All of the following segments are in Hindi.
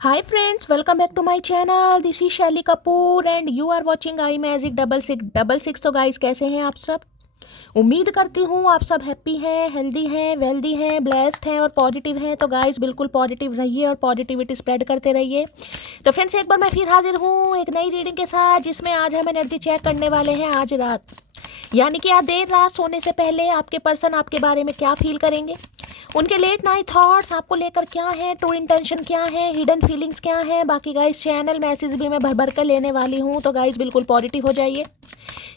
Hi friends, welcome back to my channel. This is Shaily Kapoor and you are watching I magic 6666। तो गाइस कैसे हैं आप सब? उम्मीद करती हूँ आप सब हैप्पी हैं, हेल्दी हैं, वेल्दी हैं, ब्लेस्ड हैं और पॉजिटिव हैं। तो गाइस बिल्कुल पॉजिटिव रहिए और पॉजिटिविटी स्प्रेड करते रहिए। तो फ्रेंड्स एक बार मैं फिर हाजिर हूँ एक नई रीडिंग के साथ, जिसमें आज हम एनर्जी चेक करने वाले हैं आज रात, यानी कि आज देर रात सोने से पहले आपके पर्सन आपके बारे में क्या फील करेंगे, उनके लेट नाइट थॉट्स आपको लेकर क्या है, ट्रू इंटेंशन क्या है, हिडन फीलिंग्स क्या है। बाकी गाइस चैनल मैसेज भी मैं भर भर कर लेने वाली हूँ, तो गाइस बिल्कुल पॉजिटिव हो जाइए।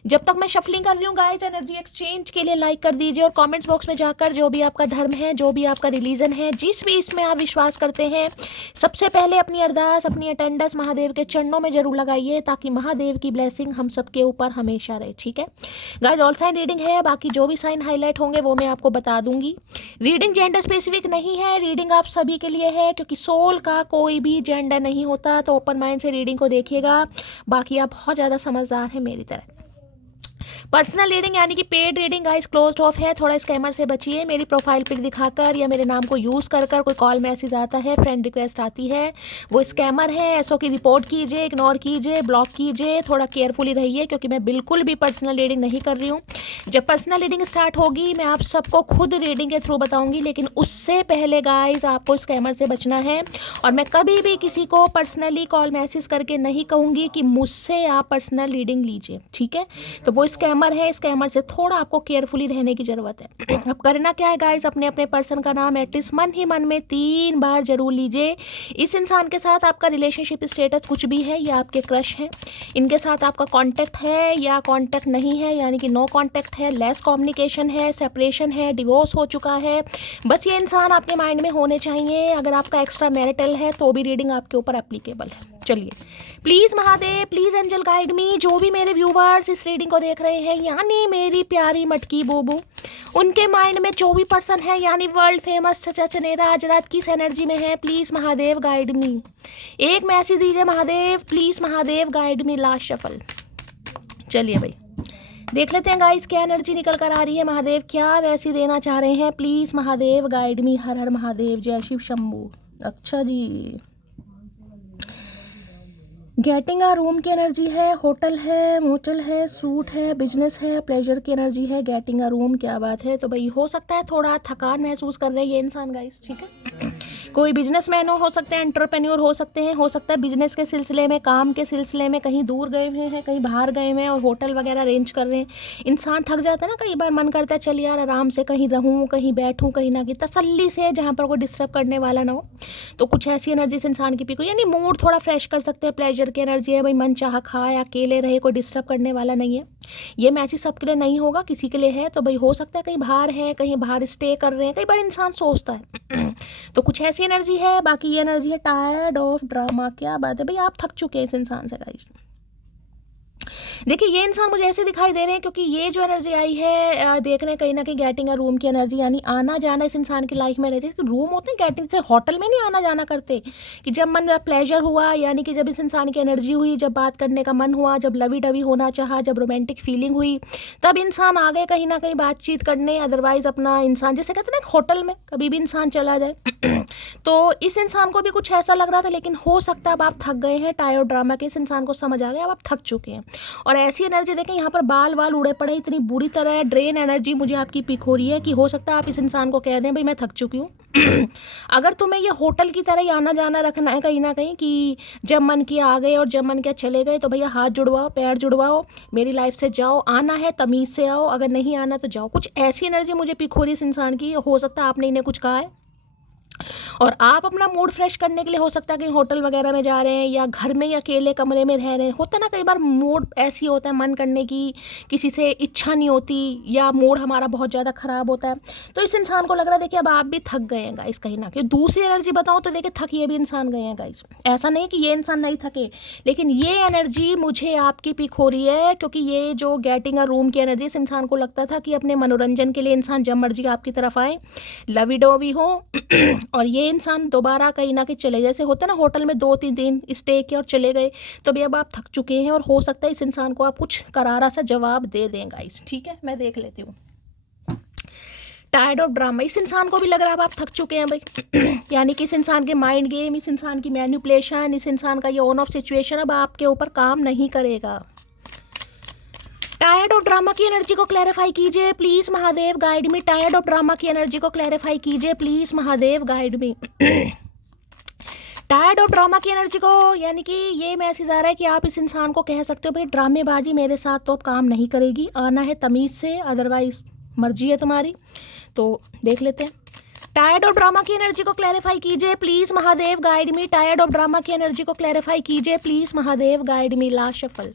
जब तक मैं शफलिंग कर रही हूँ गाइस, एनर्जी एक्सचेंज के लिए लाइक कर दीजिए और कमेंट्स बॉक्स में जाकर जो भी आपका धर्म है, जो भी आपका रिलीजन है, जिस भी इसमें आप विश्वास करते हैं, सबसे पहले अपनी अरदास, अपनी अटेंडेंस महादेव के चरणों में जरूर लगाइए, ताकि महादेव की ब्लेसिंग हम सबके ऊपर हमेशा रहे। ठीक है गाइस, ऑल साइन रीडिंग है, बाकी जो भी साइन हाईलाइट होंगे वो मैं आपको बता दूंगी। रीडिंग जेंडर स्पेसिफिक नहीं है, रीडिंग आप सभी के लिए है, क्योंकि सोल का कोई भी जेंडर नहीं होता। तो ओपन माइंड से रीडिंग को देखिएगा। बाकी आप बहुत ज़्यादा समझदार हैं मेरी तरह। पर्सनल रीडिंग यानी कि paid reading guys closed of है, थोड़ा स्कैमर से बचिए। मेरी प्रोफाइल पिक दिखाकर या मेरे नाम को यूज़ कर कोई कॉल मैसेज आता है, फ्रेंड रिक्वेस्ट आती है, वो स्कैमर है। ऐसो की रिपोर्ट कीजिए, इग्नोर कीजिए, ब्लॉक कीजिए, थोड़ा केयरफुली रहिए, क्योंकि मैं बिल्कुल भी पर्सनल रीडिंग नहीं कर रही हूँ। जब पर्सनल रीडिंग स्टार्ट होगी मैं आप सबको खुद रीडिंग के थ्रू बताऊंगी, लेकिन उससे पहले गाइस आपको स्कैमर से बचना है। और मैं कभी भी किसी को पर्सनली कॉल मैसेज करके नहीं कहूँगी कि मुझसे आप पर्सनल रीडिंग लीजिए, ठीक है। तो वो स्कैमर है, स्कैमर से थोड़ा आपको केयरफुली रहने की ज़रूरत है। अब करना क्या है गाइस, अपने अपने पर्सन का नाम एटलीस्ट मन ही मन में 3 बार जरूर लीजिए। इस इंसान के साथ आपका रिलेशनशिप स्टेटस कुछ भी है या आपके क्रश हैं, इनके साथ आपका कांटेक्ट है या कांटेक्ट नहीं है, यानी कि नो कांटेक्ट है, लेस कम्युनिकेशन है, सेपरेशन है, डिवोर्स हो चुका है, बस ये इंसान आपके माइंड में होने चाहिए। अगर आपका एक्स्ट्रा मैरिटल है तो भी रीडिंग आपके ऊपर एप्लीकेबल है। चलिए please Mahadev, please angel guide me. जो भी मेरे व्यूवर्स इस रीडिंग को देख रहे हैं, यानी मेरी प्यारी मटकी बूबू, उनके माइंड में जो भी पर्सन है, यानी वर्ल्ड फेमस चचा चनेरा आज रात किस एनर्जी में है, प्लीज़ महादेव गाइड मी। एक मैसेज दीजिए Mahadev, please Mahadev guide me. Last shuffle. चलिए भाई देख लेते हैं गाइस क्या एनर्जी निकल कर आ रही है, महादेव क्या वैसी देना चाह रहे हैं। Please Mahadev guide me. हर हर महादेव, जय शिव शंभू। अच्छा जी, गेटिंग अ रूम की एनर्जी है, होटल है, मोटल है, सूट है, बिजनेस है, प्लेजर की एनर्जी है, गेटिंग अ रूम। क्या बात है। तो भाई हो सकता है थोड़ा थकान महसूस कर रहे हैं ये इंसान गाइस, ठीक है। कोई बिजनेसमैन हो सकते हैं, एंटरप्रेन्योर हो सकते हैं, हो सकता है बिजनेस के सिलसिले में, काम के सिलसिले में कहीं दूर गए हुए हैं, कहीं बाहर गए हुए हैं और होटल वगैरह अरेंज कर रहे हैं। इंसान थक जाता है ना, कई बार मन करता है चल यार आराम से कहीं रहूँ, कहीं बैठूँ, कहीं ना कहीं तसल्ली से, जहाँ पर कोई डिस्टर्ब करने वाला ना हो। तो कुछ ऐसी एनर्जी से इंसान की पिक हो, यानी मूड थोड़ा फ्रेश कर सकते हैं। प्लेजर की एनर्जी है भाई, मन चाह खाए, अकेले रहे, कोई डिस्टर्ब करने वाला नहीं है। ये मैसेज सबके लिए नहीं होगा, किसी के लिए है। तो भाई हो सकता है कहीं बाहर है, कहीं बाहर स्टे कर रहे हैं, कई बार इंसान सोचता है। तो कुछ ऐसी एनर्जी है। बाकी ये एनर्जी है टायर्ड ऑफ ड्रामा। क्या बात है भाई, आप थक चुके हैं इस इंसान से गाइस। देखिए ये इंसान मुझे ऐसे दिखाई दे रहे हैं, क्योंकि ये जो एनर्जी आई है, देख रहे हैं कहीं ना कहीं गेटिंग अ रूम की एनर्जी, यानी आना जाना इस इंसान की लाइफ में रहती है। रूम होते हैं गेटिंग से, होटल में नहीं आना जाना करते, कि जब मन प्लेजर हुआ, यानी कि जब इस इंसान की एनर्जी हुई, जब बात करने का मन हुआ, जब लवी डवी होना चाहा, जब रोमांटिक फीलिंग हुई, तब इंसान आ गए कहीं ना कहीं बातचीत करने। अदरवाइज अपना इंसान, जैसे कहते हैं ना होटल में कभी भी इंसान चला जाए। तो इस इंसान को भी कुछ ऐसा लग रहा था, लेकिन हो सकता है अब आप थक गए हैं टायर ड्रामा के, इस इंसान को समझ आ गया, अब आप थक चुके हैं। और ऐसी एनर्जी देखें, यहाँ पर बाल वाल उड़े पड़े, इतनी बुरी तरह ड्रेन एनर्जी मुझे आपकी पिक हो रही है, कि हो सकता है आप इस इंसान को कह दें भाई मैं थक चुकी हूँ। अगर तुम्हें ये होटल की तरह ही आना जाना रखना है कहीं ना कहीं, कि जब मन किया आ गए और जब मन किया चले गए, तो भैया हाथ जुड़वाओ, पैर जुड़वाओ, मेरी लाइफ से जाओ। आना है तमीज़ से आओ, अगर नहीं आना तो जाओ। कुछ ऐसी एनर्जी मुझे पिक हो रही है इस इंसान की। हो सकता है आपने इन्हें कुछ कहा है और आप अपना मूड फ्रेश करने के लिए, हो सकता है कहीं होटल वगैरह में जा रहे हैं, या घर में या अकेले कमरे में रह रहे हैं। होता ना कई बार मूड ऐसी होता है, मन करने की किसी से इच्छा नहीं होती, या मूड हमारा बहुत ज़्यादा ख़राब होता है। तो इस इंसान को लग रहा है देखिए अब आप भी थक गए हैं गाइस कहीं ना कहीं। दूसरी एनर्जी बताऊँ तो देखिए थक ये भी इंसान गए हैं गाइस, ऐसा नहीं कि ये इंसान नहीं थके, लेकिन ये एनर्जी मुझे आपकी पिक हो रही है, क्योंकि ये जो गेटिंग अ रूम की एनर्जी, इस इंसान को लगता था कि अपने मनोरंजन के लिए इंसान जब मर्जी आपकी तरफ आए, लवी डोवी हो। और ये इंसान दोबारा कहीं ना कहीं चले, जैसे होता है ना होटल में 2-3 दिन स्टे किया और चले गए, तो भी अब आप थक चुके हैं और हो सकता है इस इंसान को आप कुछ करारा सा जवाब दे दें गाइस। ठीक है, मैं देख लेती हूँ। टायर्ड ऑफ ड्रामा, इस इंसान को भी लग रहा है अब आप थक चुके हैं भाई। यानी कि इस इंसान के माइंड गेम, इस इंसान की मैनिपुलेशन, इस इंसान का ये ऑन ऑफ सिचुएशन अब आपके ऊपर काम नहीं करेगा। टायर्ड ऑफ ड्रामा की एनर्जी को क्लैरिफाई कीजिए please Mahadev, guide me. Tired of drama की एनर्जी को क्लैरिफाई कीजिए please Mahadev, guide me. Tired of drama की एनर्जी को, यानी कि ये मैसेज आ रहा है कि आप इस इंसान को कह सकते हो भाई ड्रामेबाजी मेरे साथ तो अब काम नहीं करेगी, आना है तमीज़ से, अदरवाइज मर्जी है तुम्हारी। तो देख लेते हैं। टायर्ड ऑफ ड्रामा की एनर्जी को क्लैरिफाई कीजिए please Mahadev, guide me. Tired of drama की एनर्जी को क्लैरिफाई कीजिए please Mahadev, guide me. Last shuffle.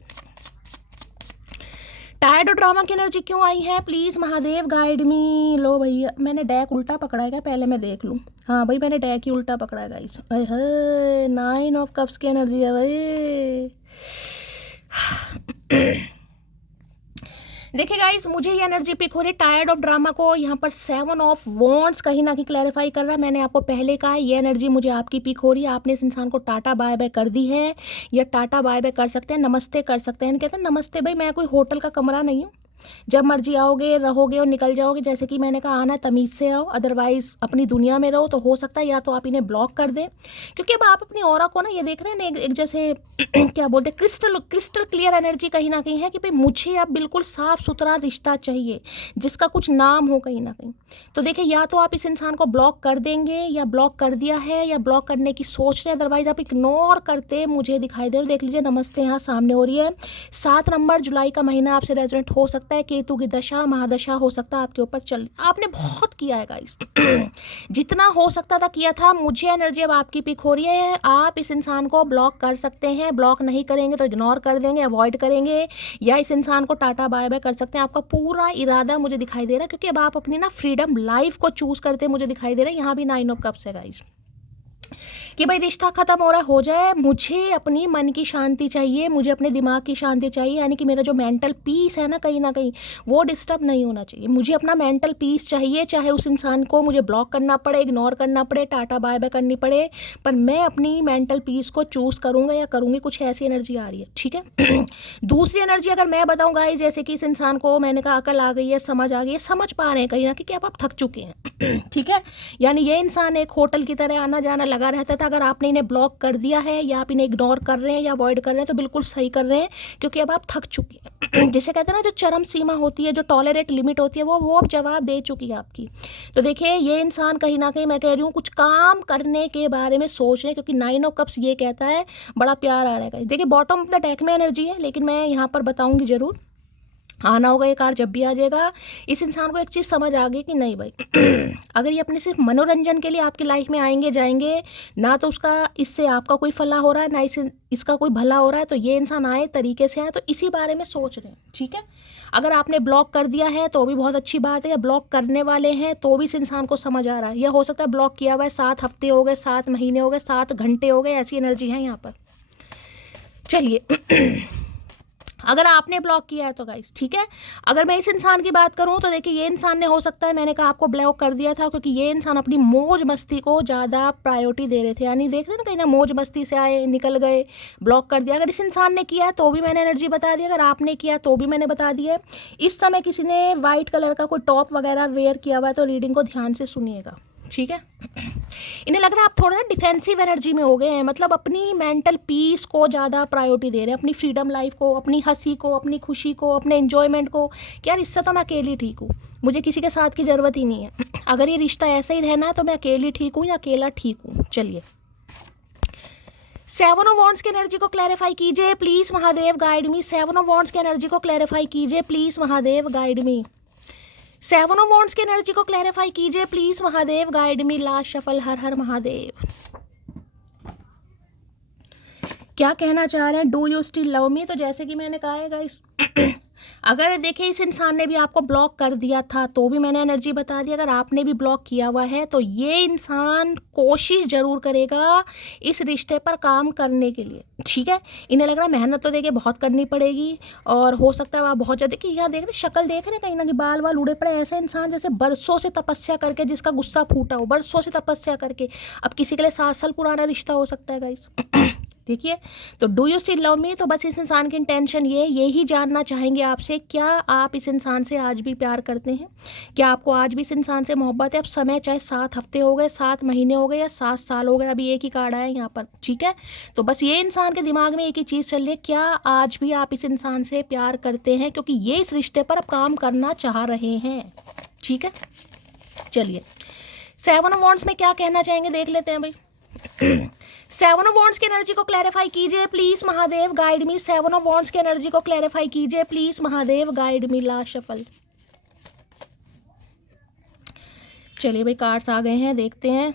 Tired of drama की एनर्जी क्यों आई है प्लीज महादेव, गाइड मी। लो भैया, मैंने डैक उल्टा पकड़ा है क्या, पहले मैं देख लूँ। हाँ भाई, मैंने डैक ही उल्टा पकड़ा है गाइस। अरे 9 ऑफ कप्स की एनर्जी है भाई। देखिए गाइस, मुझे ये एनर्जी पिक हो रही है टायर्ड ऑफ ड्रामा को। यहाँ पर 7 ऑफ वॉन्ड्स कहीं ना कहीं क्लैरिफाई कर रहा है। मैंने आपको पहले कहा ये एनर्जी मुझे आपकी पिक हो रही है। आपने इस इंसान को टाटा बाय बाय कर दी है, या टाटा बाय बाय कर सकते हैं, नमस्ते कर सकते हैं। कहते हैं नमस्ते भाई, मैं कोई होटल का कमरा नहीं हूँ, जब मर्जी आओगे रहोगे और निकल जाओगे। जैसे कि मैंने कहा, आना तमीज़ से आओ, अदरवाइज अपनी दुनिया में रहो। तो हो सकता है या तो आप इन्हें ब्लॉक कर दें, क्योंकि अब आप अपनी ऑरा को ना ये देख रहे हैं ना, एक जैसे क्या बोलते हैं, क्रिस्टल क्लियर एनर्जी कहीं ना कहीं है कि भाई मुझे अब बिल्कुल साफ सुथरा रिश्ता चाहिए जिसका कुछ नाम हो कहीं ना कहीं। तो देखिए, या तो आप इस इंसान को ब्लॉक कर देंगे, या ब्लॉक कर दिया है, या ब्लॉक करने की सोच रहे हैं, अदरवाइज आप इग्नोर करते मुझे दिखाई दे रहे। देख लीजिए, नमस्ते यहाँ सामने हो रही है। 7 नंबर जुलाई का महीना आपसे रेजोनेट हो सकता है। केतु की दशा महादशा हो सकता है आपके ऊपर चल। आपने बहुत किया है गाइस, जितना हो सकता था किया था। मुझे एनर्जी अब आपकी पिक हो रही है। आप इस इंसान को ब्लॉक कर सकते हैं, ब्लॉक नहीं करेंगे तो इग्नोर कर देंगे, अवॉइड करेंगे, या इस इंसान को टाटा बाय बाय कर सकते हैं। आपका पूरा इरादा मुझे दिखाई दे रहा है, क्योंकि अब आप अपनी ना फ्रीडम लाइफ को चूज करते मुझे दिखाई दे रहा है। यहाँ भी 9 ऑफ कप्स है गाइस, कि भाई रिश्ता खत्म हो रहा हो जाए, मुझे अपनी मन की शांति चाहिए, मुझे अपने दिमाग की शांति चाहिए। यानी कि मेरा जो मेंटल पीस है ना, कहीं ना कहीं वो डिस्टर्ब नहीं होना चाहिए। मुझे अपना मेंटल पीस चाहिए, चाहे उस इंसान को मुझे ब्लॉक करना पड़े, इग्नोर करना पड़े, टाटा बाय बाय करनी पड़े, पर मैं अपनी मेंटल पीस को चूज़ करूँगा या करूँगी। कुछ ऐसी एनर्जी आ रही है, ठीक है। दूसरी एनर्जी अगर मैं बताऊँ गाइस, जैसे कि इस इंसान को मैंने कहा अकल आ गई है, समझ आ गई है, समझ पा रहे हैं कहीं ना कि अब आप थक चुके हैं, ठीक है। यानी ये इंसान एक होटल की तरह आना जाना लगा रहता था। अगर आपने इन्हें ब्लॉक कर दिया है, या आप इन्हें इग्नोर कर रहे हैं या अवॉइड कर रहे हैं, तो बिल्कुल सही कर रहे हैं, क्योंकि अब आप थक चुके हैं। जिसे कहते हैं ना, जो चरम सीमा होती है, जो टॉलरेट लिमिट होती है, वो अब जवाब दे चुकी है आपकी। तो देखिए, ये इंसान कहीं ना कहीं मैं कह रही हूँ कुछ काम करने के बारे में सोच रहे हैं, क्योंकि 9 ऑफ कप्स ये कहता है बड़ा प्यार आ रहा है। देखिए, बॉटम ऑफ द डेक में एनर्जी है, लेकिन मैं यहाँ पर बताऊँगी जरूर। आना होगा ये कार्ड जब भी आ जाएगा। इस इंसान को एक चीज़ समझ आ गई कि नहीं भाई, अगर ये अपने सिर्फ मनोरंजन के लिए आपकी लाइफ में आएंगे जाएंगे ना, तो उसका इससे आपका कोई फला हो रहा है ना इसका कोई भला हो रहा है। तो ये इंसान आए तरीके से आए, तो इसी बारे में सोच रहे हैं, ठीक है। अगर आपने ब्लॉक कर दिया है तो भी बहुत अच्छी बात है, या ब्लॉक करने वाले हैं तो भी इस इंसान को समझ आ रहा है। यह हो सकता है ब्लॉक किया हुआ है 7 हफ्ते हो गए, 7 महीने हो गए, 7 घंटे हो गए, ऐसी एनर्जी है यहाँ पर। चलिए, अगर आपने ब्लॉक किया है तो गाइस ठीक है। अगर मैं इस इंसान की बात करूं तो देखिए, ये इंसान ने हो सकता है मैंने कहा आपको ब्लॉक कर दिया था, क्योंकि ये इंसान अपनी मौज मस्ती को ज़्यादा प्रायोरिटी दे रहे थे। यानी देख रहे ना, कहीं ना मौज मस्ती से आए निकल गए, ब्लॉक कर दिया। अगर इस इंसान ने किया है तो भी मैंने एनर्जी बता दी, अगर आपने किया तो भी मैंने बता दी है। इस समय किसी ने वाइट कलर का कोई टॉप वगैरह वेयर किया हुआ है, तो रीडिंग को ध्यान से सुनिएगा, ठीक है। इन्हें लग रहा है आप थोड़ा ना डिफेंसिव एनर्जी में हो गए हैं, मतलब अपनी मेंटल पीस को ज़्यादा प्रायोरिटी दे रहे हैं, अपनी फ्रीडम लाइफ को, अपनी हंसी को, अपनी खुशी को, अपने एंजॉयमेंट को। कि यार इससे तो मैं अकेली ठीक हूँ, मुझे किसी के साथ की ज़रूरत ही नहीं है। अगर ये रिश्ता ऐसा ही रहना है तो मैं अकेली ठीक हूँ या अकेला ठीक हूँ। चलिए, 7 ऑफ वॉन्ड्स की एनर्जी को क्लैरिफाई कीजिए please Mahadev, guide me. 7 of wands की एनर्जी को क्लैरिफाई कीजिए please Mahadev, guide me. 7 of wands की एनर्जी को क्लैरिफाई कीजिए please Mahadev, guide me. Last shuffle. हर हर महादेव। क्या कहना चाह रहे हैं, do you still love me. तो जैसे कि मैंने कहा है गाइस, अगर देखिए इस इंसान ने भी आपको ब्लॉक कर दिया था तो भी मैंने एनर्जी बता दी। अगर आपने भी ब्लॉक किया हुआ है तो ये इंसान कोशिश जरूर करेगा इस रिश्ते पर काम करने के लिए, ठीक है। इन्हें लग रहा है मेहनत तो देखिए बहुत करनी पड़ेगी, और हो सकता है आप बहुत ज़्यादा कि यहाँ देख रहे शक्ल देख रहे कहीं ना कहीं बाल वाल उड़े पड़े। ऐसा इंसान जैसे बरसों से तपस्या करके, जिसका गुस्सा फूटा हो, बरसों से तपस्या करके। अब किसी के लिए 7 साल पुराना रिश्ता हो सकता है गाइस, देखिए, तो do you still love me, तो बस इस इंसान की इंटेंशन ये है, यही जानना चाहेंगे आपसे, क्या आप इस इंसान से आज भी प्यार करते हैं, क्या आपको आज भी इस इंसान से मोहब्बत है। अब समय चाहे 7 हफ्ते हो गए, 7 महीने हो गए या 7 साल हो गए, अभी एक ही कार्ड आया यहाँ पर, ठीक है। तो बस ये इंसान के दिमाग में एक ही चीज़ चल रही है, क्या आज भी आप इस इंसान से प्यार करते हैं, क्योंकि ये इस रिश्ते पर अब काम करना चाह रहे हैं, ठीक है। चलिए 7 ऑफ वॉन्ड्स में क्या कहना चाहेंगे देख लेते हैं भाई। 7 ऑफ वॉन्ड्स की एनर्जी को क्लैरिफाई कीजिए please Mahadev, guide me. 7 of wands की एनर्जी को क्लैरिफाई कीजिए please Mahadev, guide me. Last shuffle. चलिए भाई, कार्ड्स आ गए हैं, देखते हैं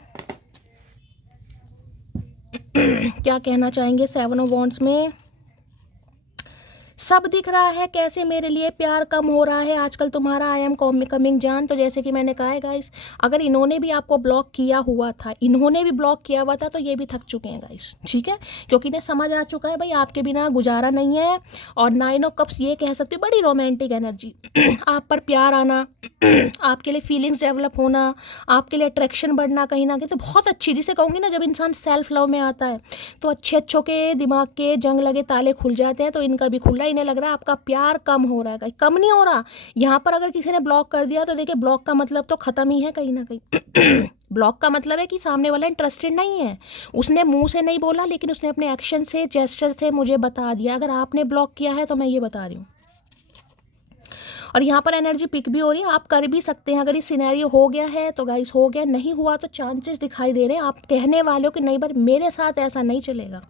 क्या कहना चाहेंगे 7 ऑफ वॉन्ड्स में। सब दिख रहा है, कैसे मेरे लिए प्यार कम हो रहा है आजकल तुम्हारा, आई एम कमिंग जान। तो जैसे कि मैंने कहा है गाइस, अगर इन्होंने भी आपको ब्लॉक किया हुआ था, इन्होंने भी ब्लॉक किया हुआ था, तो ये भी थक चुके हैं गाइस, ठीक है, क्योंकि इन्हें समझ आ चुका है भाई आपके बिना गुजारा नहीं है। और 9 ऑफ कप्स ये कह सकती हूँ, बड़ी रोमांटिक एनर्जी आप पर प्यार आना, आपके लिए फीलिंग्स डेवलप होना, आपके लिए अट्रैक्शन बढ़ना कहीं ना कहीं, तो बहुत अच्छी, जिसे कहूँगी ना, जब इंसान सेल्फ लव में आता है तो अच्छों के दिमाग के जंग लगे ताले खुल जाते हैं, तो इनका भी खुल रहा है। इन्हें लग रहा है आपका प्यार कम हो रहा है, कम नहीं हो रहा। यहाँ पर अगर किसी ने ब्लॉक कर दिया तो देखिए, ब्लॉक का मतलब तो ख़त्म ही है कहीं ना कहीं ब्लॉक का मतलब है कि सामने वाला इंटरेस्टेड नहीं है, उसने मुंह से नहीं बोला, लेकिन उसने अपने एक्शन से, जेस्चर से मुझे बता दिया। अगर आपने ब्लॉक किया है तो मैं ये बता रही हूँ, और यहाँ पर एनर्जी पिक भी हो रही है, आप कर भी सकते हैं। अगर ये सिनेरियो हो गया है तो गाइस हो गया, नहीं हुआ तो चांसेस दिखाई दे रहे हैं, आप कहने वाले हो कि नहीं पर मेरे साथ ऐसा नहीं चलेगा।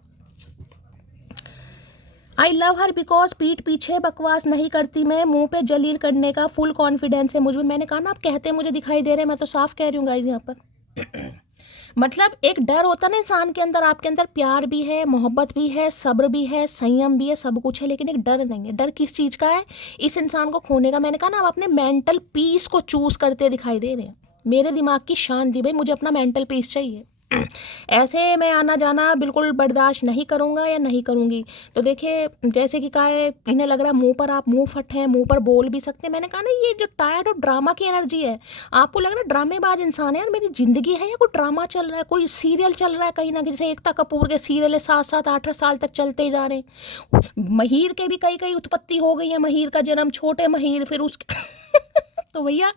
आई लव हर बिकॉज पीठ पीछे बकवास नहीं करती मैं, मुंह पे जलील करने का फुल कॉन्फिडेंस है मुझ में। मैंने कहा ना, आप कहते मुझे दिखाई दे रहे हैं, मैं तो साफ कह रही हूँ गाइस यहाँ पर मतलब एक डर होता ना इंसान के अंदर, आपके अंदर प्यार भी है, मोहब्बत भी है, सब्र भी है, संयम भी है, सब कुछ है, लेकिन एक डर नहीं है। डर किस चीज़ का है? इस इंसान को खोने का। मैंने कहा ना, आप अपने मेंटल पीस को चूज़ करते दिखाई दे रहे हैं। मेरे दिमाग की शांति, भाई मुझे अपना मेंटल पीस चाहिए, ऐसे मैं आना जाना बिल्कुल बर्दाश्त नहीं करूँगा या नहीं करूँगी। तो देखिए, जैसे कि कहा है, इन्हें लग रहा है मुंह पर आप मुंह फट हैं, मुंह पर बोल भी सकते हैं। मैंने कहा ना, ये जो टायर्ड और ड्रामा की एनर्जी है, आपको लग रहा है ड्रामेबाज इंसान है यार, मेरी जिंदगी है या कोई ड्रामा चल रहा है, कोई सीरियल चल रहा है कहीं ना कहीं। जैसे एकता कपूर के सीरियल है, 7-7 8-8 साल तक चलते ही जा रहे हैं। महीर के भी कई कई उत्पत्ति हो गई है, महीर का जन्म, छोटे महीर, फिर उसके तो भैया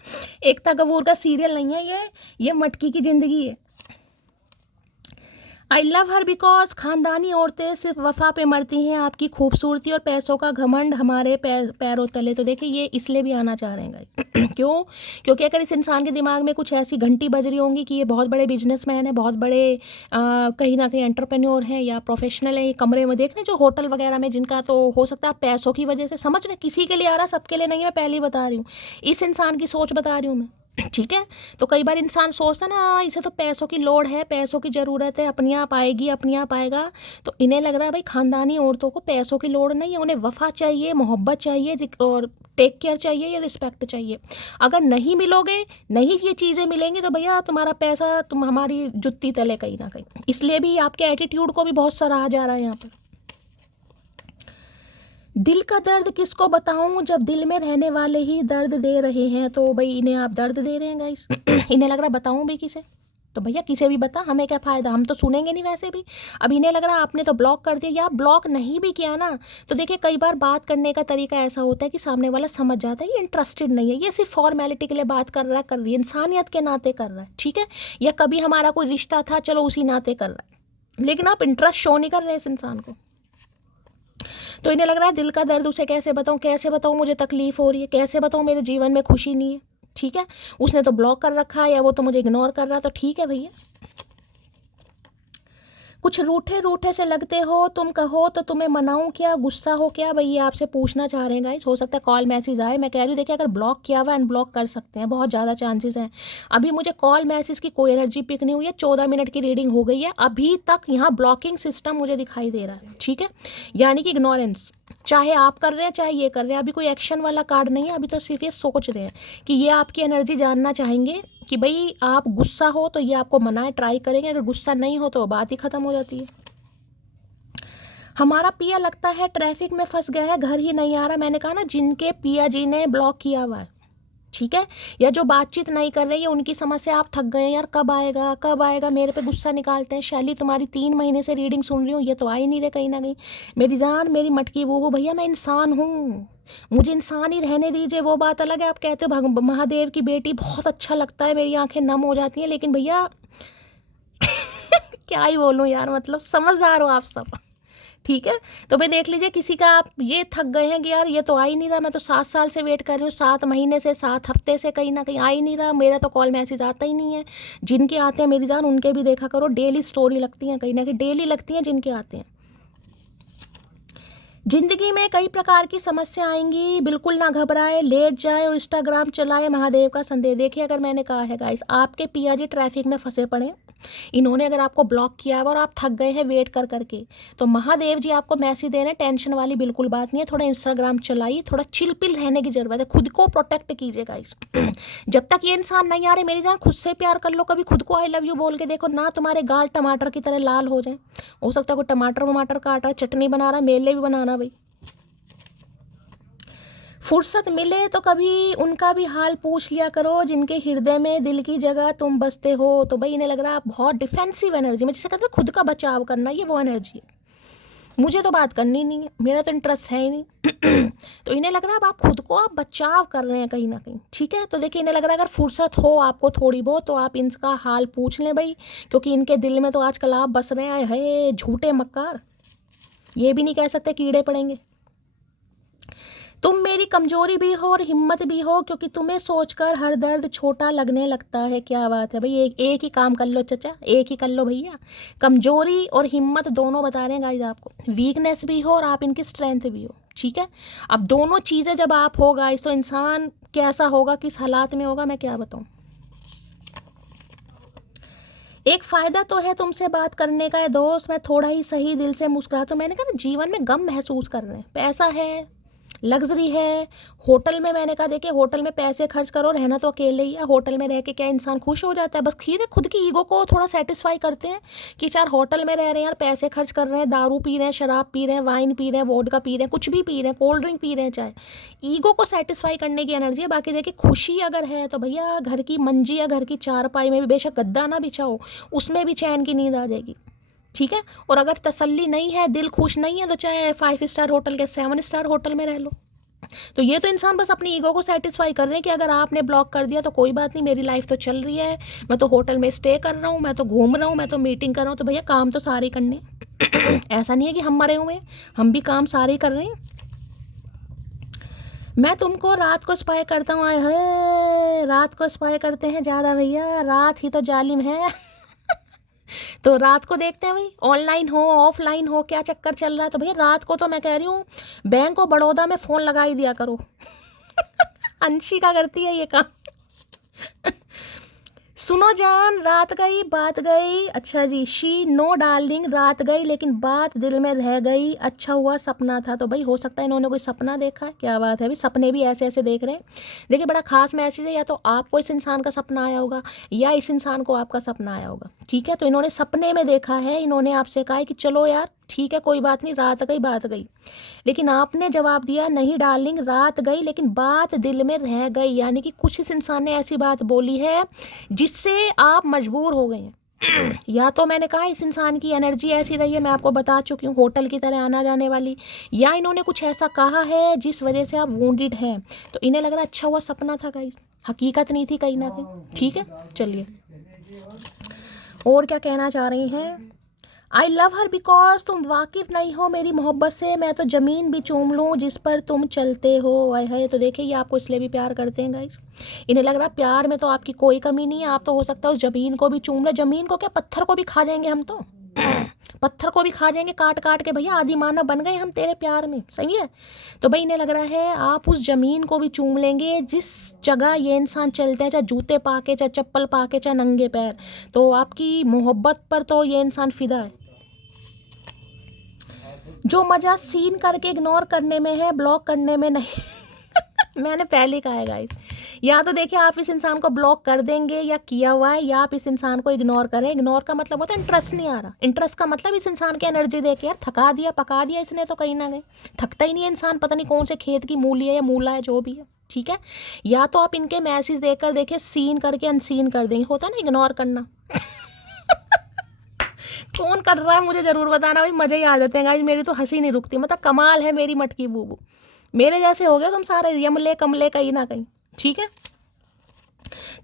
एकता कपूर का सीरियल नहीं है ये मटकी की जिंदगी है। आई लव हर बिकॉज खानदानी औरतें सिर्फ वफा पे मरती हैं, आपकी खूबसूरती और पैसों का घमंड हमारे पैरों तले। तो देखिए, ये इसलिए भी आना चाह रहे हैं क्यों? क्योंकि अगर इस इंसान के दिमाग में कुछ ऐसी घंटी बज रही होंगी कि ये बहुत बड़े बिजनेसमैन है, बहुत बड़े कहीं ना कहीं एंटरप्रेन्योर हैं या प्रोफेशनल है, ये कमरे में देख रहे हैं जो होटल वगैरह में जिनका, तो हो सकता है आप पैसों की वजह से समझ रहे, किसी के लिए आ रहा, सबके लिए नहीं है, मैं पहले ही बता रही हूँ, इस इंसान की सोच बता रही हूँ मैं, ठीक है। तो कई बार इंसान सोचता ना, इसे तो पैसों की लोड़ है, पैसों की ज़रूरत है, अपने आप आएगी, अपने आप आएगा। तो इन्हें लग रहा है भाई खानदानी औरतों को पैसों की लोड़ नहीं है, उन्हें वफा चाहिए, मोहब्बत चाहिए और टेक केयर चाहिए या रिस्पेक्ट चाहिए। अगर नहीं मिलोगे, नहीं ये चीज़ें मिलेंगी, तो भैया तुम्हारा पैसा तुम हमारी जुत्ती तले कहीं ना कहीं। इसलिए भी आपके एटीट्यूड को भी बहुत सराहा जा रहा है यहाँ पर। दिल का दर्द किसको बताऊं जब दिल में रहने वाले ही दर्द दे रहे हैं। तो भाई इन्हें आप दर्द दे रहे हैं गाइस इन्हें लग रहा है बताऊं भी किसे, तो भैया किसे भी बता, हमें क्या फ़ायदा, हम तो सुनेंगे नहीं वैसे भी। अब इन्हें लग रहा है आपने तो ब्लॉक कर दिया, या ब्लॉक नहीं भी किया ना, तो देखिए कई बार बात करने का तरीका ऐसा होता है कि सामने वाला समझ जाता है ये इंटरेस्टेड नहीं है, ये सिर्फ फॉर्मेलिटी के लिए बात कर रहा है, कर रही है, इंसानियत के नाते कर रहा है, ठीक है, या कभी हमारा कोई रिश्ता था, चलो उसी नाते कर रहा है, लेकिन आप इंटरेस्ट शो नहीं कर रहे इस इंसान को। तो इन्हें लग रहा है दिल का दर्द उसे कैसे बताऊं, मुझे तकलीफ हो रही है, कैसे बताऊं, मेरे जीवन में खुशी नहीं है, ठीक है। उसने तो ब्लॉक कर रखा है या वो तो मुझे इग्नोर कर रहा है, तो ठीक है भैया। कुछ रूठे रूठे से लगते हो, तुम कहो तो तुम्हें मनाऊं क्या, गुस्सा हो क्या, भाई ये आपसे पूछना चाह रहे हैं गाइस। हो सकता है कॉल मैसेज आए, मैं कह रही हूँ देखिए, अगर ब्लॉक किया हुआ अनब्लॉक कर सकते हैं, बहुत ज़्यादा चांसेस हैं। अभी मुझे कॉल मैसेज की कोई एनर्जी पिक नहीं हुई है, 14 मिनट की रीडिंग हो गई है, अभी तक यहाँ ब्लॉकिंग सिस्टम मुझे दिखाई दे रहा है, ठीक है, यानी कि इग्नोरेंस, चाहे आप कर रहे हैं चाहे ये कर रहे हैं। अभी कोई एक्शन वाला कार्ड नहीं है, अभी तो सिर्फ ये सोच रहे हैं कि ये आपकी एनर्जी जानना चाहेंगे कि भाई आप गुस्सा हो तो ये आपको मनाए, ट्राई करेंगे, अगर गुस्सा नहीं हो तो बात ही खत्म हो जाती है। हमारा पिया लगता है ट्रैफिक में फंस गया है, घर ही नहीं आ रहा। मैंने कहा ना, जिनके पिया जी ने ब्लॉक किया हुआ है, ठीक है। या जो बातचीत नहीं कर रही है उनकी समस्या, आप थक गए हैं यार, कब आएगा कब आएगा, मेरे पे गुस्सा निकालते हैं। शैली तुम्हारी 3 महीने से रीडिंग सुन रही हूँ, ये तो आ ही नहीं रहे कहीं ना कहीं। मेरी जान, मेरी मटकी बूबू, भैया मैं इंसान हूँ, मुझे इंसान ही रहने दीजिए। वो बात अलग है, आप कहते हो महादेव की बेटी, बहुत अच्छा लगता है, मेरी आंखें नम हो जाती हैं, लेकिन भैया क्या ही बोलूँ यार, मतलब समझदार हो आप सब, ठीक है। तो भाई देख लीजिए, किसी का आप ये थक गए हैं कि यार ये तो आ ही नहीं रहा, मैं तो 7 साल से वेट कर रही हूँ, 7 महीने से, 7 हफ्ते से कहीं ना कहीं आ ही नहीं रहा, मेरा तो कॉल मैसेज आता ही नहीं है। जिनके आते हैं मेरी जान, उनके भी देखा करो, डेली स्टोरी लगती हैं, कहीं ना कहीं डेली लगती हैं जिनके आते हैं। जिंदगी में कई प्रकार की समस्या आएंगी, बिल्कुल ना घबराए, लेट जाए और इंस्टाग्राम चलाए, महादेव का संदेश। देखिए, अगर मैंने कहा है गाइस, आपके पिया जी ट्रैफिक में फंसे पड़े, इन्होंने अगर आपको ब्लॉक किया है और आप थक गए हैं वेट कर करके, तो महादेव जी आपको मैसेज दे रहे हैं, टेंशन वाली बिल्कुल बात नहीं है, थोड़ा इंस्टाग्राम चलाइए, थोड़ा चिल पिल रहने की जरूरत है, खुद को प्रोटेक्ट कीजिए गाइस। जब तक ये इंसान नहीं आ रहे मेरी जान, खुद से प्यार कर लो, कभी खुद को आई लव यू बोल के देखो ना, तुम्हारे गाल टमाटर की तरह लाल हो जाए। हो सकता है कोई टमाटर वमाटर काट रहा है, चटनी बना रहा है, मेरे लिए भी बनाना भाई। फुर्सत मिले तो कभी उनका भी हाल पूछ लिया करो, जिनके हृदय में दिल की जगह तुम बसते हो। तो भाई इन्हें लग रहा है आप बहुत डिफेंसिव एनर्जी में, जिसे कहते हैं खुद का बचाव करना, ये वो एनर्जी है। मुझे तो बात करनी नहीं है, मेरा तो इंटरेस्ट है ही नहीं। तो इन्हें लग रहा है आप खुद को आप बचाव कर रहे हैं कहीं ना कहीं, ठीक है। तो देखिए, इन्हें लग रहा है अगर फुर्सत हो आपको थोड़ी बहुत, तो आप इनका हाल पूछ लें भाई, क्योंकि इनके दिल में तो आजकल आप बस रहे हैं, है झूठे मक्कार, ये भी नहीं कह सकते कीड़े पड़ेंगे। तुम मेरी कमजोरी भी हो और हिम्मत भी हो, क्योंकि तुम्हें सोचकर हर दर्द छोटा लगने लगता है। क्या बात है भाई, एक ही काम कर लो चचा, एक ही कर लो भैया। कमजोरी और हिम्मत दोनों बता रहे हैं गाइस आपको, वीकनेस भी हो और आप इनकी स्ट्रेंथ भी हो, ठीक है। अब दोनों चीज़ें जब आप हो गाइस, तो इंसान कैसा होगा, किस हालात में होगा, मैं क्या बताऊँ। एक फ़ायदा तो है तुमसे बात करने का है दोस्त, मैं थोड़ा ही सही दिल से मुस्कुराता हूँ। मैंने कहा ना, जीवन में गम महसूस कर रहे हैं, पैसा है, लग्जरी है, होटल में, मैंने कहा देखिए होटल में पैसे खर्च करो, रहना तो अकेले ही है, होटल में रह के क्या इंसान खुश हो जाता है, बस खुद की ईगो को थोड़ा सेटिस्फाई करते हैं कि चार होटल में रह रहे हैं यार, पैसे खर्च कर रहे हैं, दारू पी रहे हैं, शराब पी रहे हैं, वाइन पी रहे हैं, वोडका पी रहे हैं, कुछ भी पी रहे हैं, कोल्ड ड्रिंक पी रहे हैं, चाहे ईगो को सेटिस्फाई करने की एनर्जी है। बाकी देखिए, खुशी अगर है तो भैया घर की मंजी या घर की चारपाई में भी बेशक गद्दा ना बिछाओ, उसमें भी चैन की नींद आ जाएगी, ठीक है। और अगर तसल्ली नहीं है, दिल खुश नहीं है, तो चाहे 5 स्टार होटल के 7 स्टार होटल में रह लो। तो ये तो इंसान बस अपनी ईगो को सेटिस्फाई कर रहे हैं कि अगर आपने ब्लॉक कर दिया तो कोई बात नहीं, मेरी लाइफ तो चल रही है, मैं तो होटल में स्टे कर रहा हूँ, मैं तो घूम रहा हूँ, मैं तो मीटिंग कर रहा हूँ। तो भैया काम तो सारे करने ऐसा नहीं है कि हम मरे हुए हैं, हम भी काम सारे ही कर रहे हैं। मैं तुमको रात को स्पाई करता हूँ, आए है रात को स्पाई करते हैं ज़्यादा भैया, रात ही तो जालिम है। तो रात को देखते हैं भाई, ऑनलाइन हो ऑफलाइन हो, क्या चक्कर चल रहा है। तो भैया रात को तो मैं कह रही हूँ, बैंक ऑफ बड़ौदा में फ़ोन लगा ही दिया करो। अंशिका करती है ये काम। सुनो जान, रात गई बात गई, अच्छा जी, शी नो डार्लिंग, रात गई लेकिन बात दिल में रह गई, अच्छा हुआ सपना था। तो भाई हो सकता है इन्होंने कोई सपना देखा है, क्या बात है भाई, सपने भी ऐसे ऐसे देख रहे हैं। देखिए बड़ा खास मैसेज है, या तो आपको इस इंसान का सपना आया होगा या इस इंसान को आपका सपना आया होगा, ठीक है। तो इन्होंने सपने में देखा है, इन्होंने आपसे कहा है कि चलो यार ठीक है कोई बात नहीं, रात गई बात गई, लेकिन आपने जवाब दिया नहीं डार्लिंग, रात गई लेकिन बात दिल में रह गई। यानी कि कुछ इस इंसान ने ऐसी बात बोली है जिससे आप मजबूर हो गए हैं। या तो मैंने कहा इस इंसान की एनर्जी ऐसी रही है, मैं आपको बता चुकी हूँ, होटल की तरह आना जाने वाली, या इन्होंने कुछ ऐसा कहा है जिस वजह से आप वूंडेड हैं। तो इन्हें लग रहा है अच्छा हुआ सपना था गाइस, हकीकत नहीं थी कहीं ना कहीं, ठीक है। चलिए और क्या कहना चाह रही हैं। आई लव हर बिकॉज तुम वाकिफ़ नहीं हो मेरी मोहब्बत से, मैं तो ज़मीन भी चूम लूँ जिस पर तुम चलते हो। आए है, तो देखिए ये आपको इसलिए भी प्यार करते हैं गाइस, इन्हें लग रहा है प्यार में तो आपकी कोई कमी नहीं है, आप तो हो सकता है उस ज़मीन को भी चूम ले, ज़मीन को क्या पत्थर को भी खा जाएंगे हम तो। पत्थर को भी खा जाएंगे काट काट के, भैया आदि मानव बन गए हम तेरे प्यार में, सही है। तो भाई इन्हें लग रहा है आप उस ज़मीन को भी चूम लेंगे जिस जगह ये इंसान चलते हैं, चाहे जूते पा के, चाहे चप्पल पा के, चाहे नंगे पैर। तो आपकी मोहब्बत पर तो ये इंसान फिदा है। जो मज़ा सीन करके इग्नोर करने में है, ब्लॉक करने में नहीं। मैंने पहले कहा है गाइस, या तो देखिए आप इस इंसान को ब्लॉक कर देंगे या किया हुआ है, या आप इस इंसान को इग्नोर करें। इग्नोर का मतलब होता है इंटरेस्ट नहीं आ रहा, इंटरेस्ट का मतलब इस इंसान की एनर्जी दे के यार थका दिया पका दिया इसने, तो कहीं ना कहीं थकता ही नहीं है इंसान, पता नहीं कौन से खेत की मूली है या मूला है जो भी है। ठीक है, या तो आप इनके मैसेज देखकर देखिए सीन करके अनसीन कर देंगे, होता ना इग्नोर करना। कौन कर रहा है मुझे जरूर बताना भाई, मजे ही आ जाते हैं गाइस, मेरी तो हंसी नहीं रुकती, मतलब कमाल है मेरी मटकी बूबू। मेरे जैसे हो गए तुम सारे यमले कमले कहीं ना कहीं, ठीक है।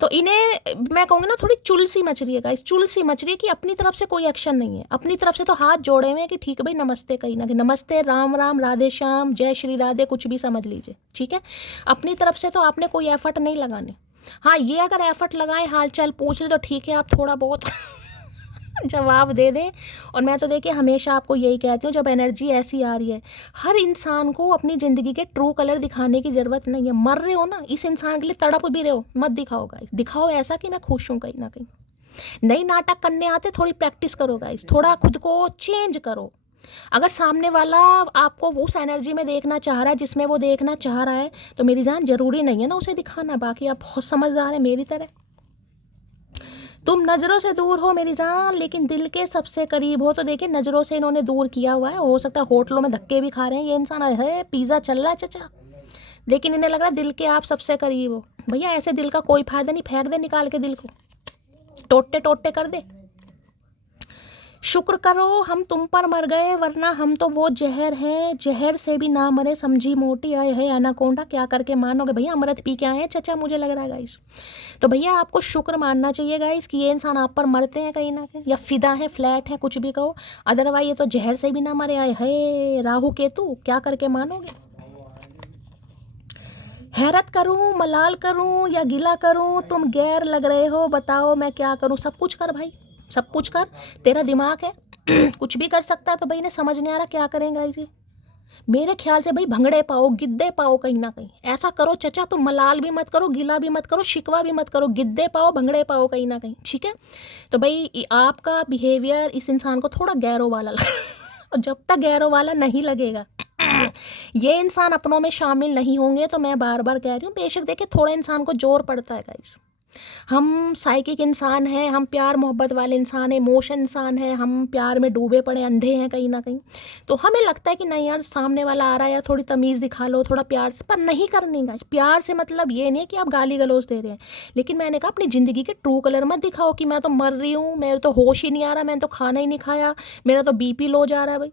तो इन्हें मैं कहूँगी ना थोड़ी चुलसी मच रही है गाइस, चुलसी मच रही है कि अपनी तरफ से कोई एक्शन नहीं है, अपनी तरफ से तो हाथ जोड़े हुए हैं कि ठीक है भाई नमस्ते, कहीं ना कहीं नमस्ते, राम राम, राधे श्याम, जय श्री राधे, कुछ भी समझ लीजिए, ठीक है। अपनी तरफ से तो आपने कोई एफर्ट नहीं लगाने। हाँ, ये अगर एफर्ट लगाए, हाल चाल पूछ ले तो ठीक है, आप थोड़ा बहुत जवाब दे दें। और मैं तो देखिए हमेशा आपको यही कहती हूँ, जब एनर्जी ऐसी आ रही है, हर इंसान को अपनी ज़िंदगी के ट्रू कलर दिखाने की ज़रूरत नहीं है। मर रहे हो ना, इस इंसान के लिए तड़प भी रहे हो, मत दिखाओ गाइस, दिखाओ ऐसा कि मैं खुश हूँ कहीं ना कहीं। नई नाटक करने आते, थोड़ी प्रैक्टिस करो गाइस, थोड़ा खुद को चेंज करो। अगर सामने वाला आपको उस एनर्जी में देखना चाह रहा है जिसमें वो देखना चाह रहा है, तो मेरी जान ज़रूरी नहीं है ना उसे दिखाना। बाकी आप बहुत समझदार हैं मेरी तरह। तुम नज़रों से दूर हो मेरी जान, लेकिन दिल के सबसे करीब हो। तो देखिए नज़रों से इन्होंने दूर किया हुआ है, हो सकता है होटलों में धक्के भी खा रहे हैं ये इंसान, है पिज़्ज़ा चल रहा है चचा, लेकिन इन्हें लग रहा है दिल के आप सबसे करीब हो। भैया ऐसे दिल का कोई फ़ायदा नहीं, फेंक दे निकाल के दिल को, टोटे टोटे कर दे। शुक्र करो हम तुम पर मर गए, वरना हम तो वो जहर हैं, जहर से भी ना मरे समझी मोटी। आए है एनाकोंडा, क्या करके मानोगे भैया, अमृत पी के आए हैं चचा मुझे लग रहा है गाइस। तो भैया आपको शुक्र मानना चाहिए गाइस कि ये इंसान आप पर मरते हैं कहीं ना कहीं, या फिदा है, फ्लैट है, कुछ भी कहो। अदरवाइज ये तो जहर से भी ना मरे। आए है राहु केतु, क्या करके मानोगे। हैरत करूं, मलाल करूं या गिला करूं, तुम गैर लग रहे हो, बताओ मैं क्या करूं। सब कुछ कर भाई, सब कुछ कर, तेरा दिमाग है कुछ भी कर सकता है। तो भाई ने समझ नहीं आ रहा क्या करेंगे इसे। मेरे ख्याल से भाई भंगड़े पाओ, गिद्दे पाओ कहीं ना कहीं, ऐसा करो चचा, तुम मलाल भी मत करो, गिला भी मत करो, शिकवा भी मत करो, गिद्दे पाओ, भंगड़े पाओ कहीं ना कहीं, ठीक है। तो भाई आपका बिहेवियर इस इंसान को थोड़ा गैरों वाला लगा और जब तक गैरों वाला नहीं लगेगा ये इंसान अपनों में शामिल नहीं होंगे। तो मैं बार बार कह रही हूँ, बेशक देखिए थोड़ा इंसान को जोर पड़ता है गाइस, हम साइकिक इंसान हैं, हम प्यार मोहब्बत वाले इंसान हैं, इमोशन इंसान हैं, हम प्यार में डूबे पड़े अंधे हैं कहीं ना कहीं। तो हमें लगता है कि नहीं यार सामने वाला आ रहा है यार, थोड़ी तमीज़ दिखा लो, थोड़ा प्यार से, पर नहीं करनी गाइस। प्यार से मतलब ये नहीं है कि आप गाली गलौज दे रहे हैं, लेकिन मैंने कहा अपनी ज़िंदगी के ट्रू कलर मत दिखाओ कि मैं तो मर रही हूँ, मेरे तो होश ही नहीं आ रहा, मैंने तो खाना ही नहीं खाया, मेरा तो बीपी लो जा रहा है। भाई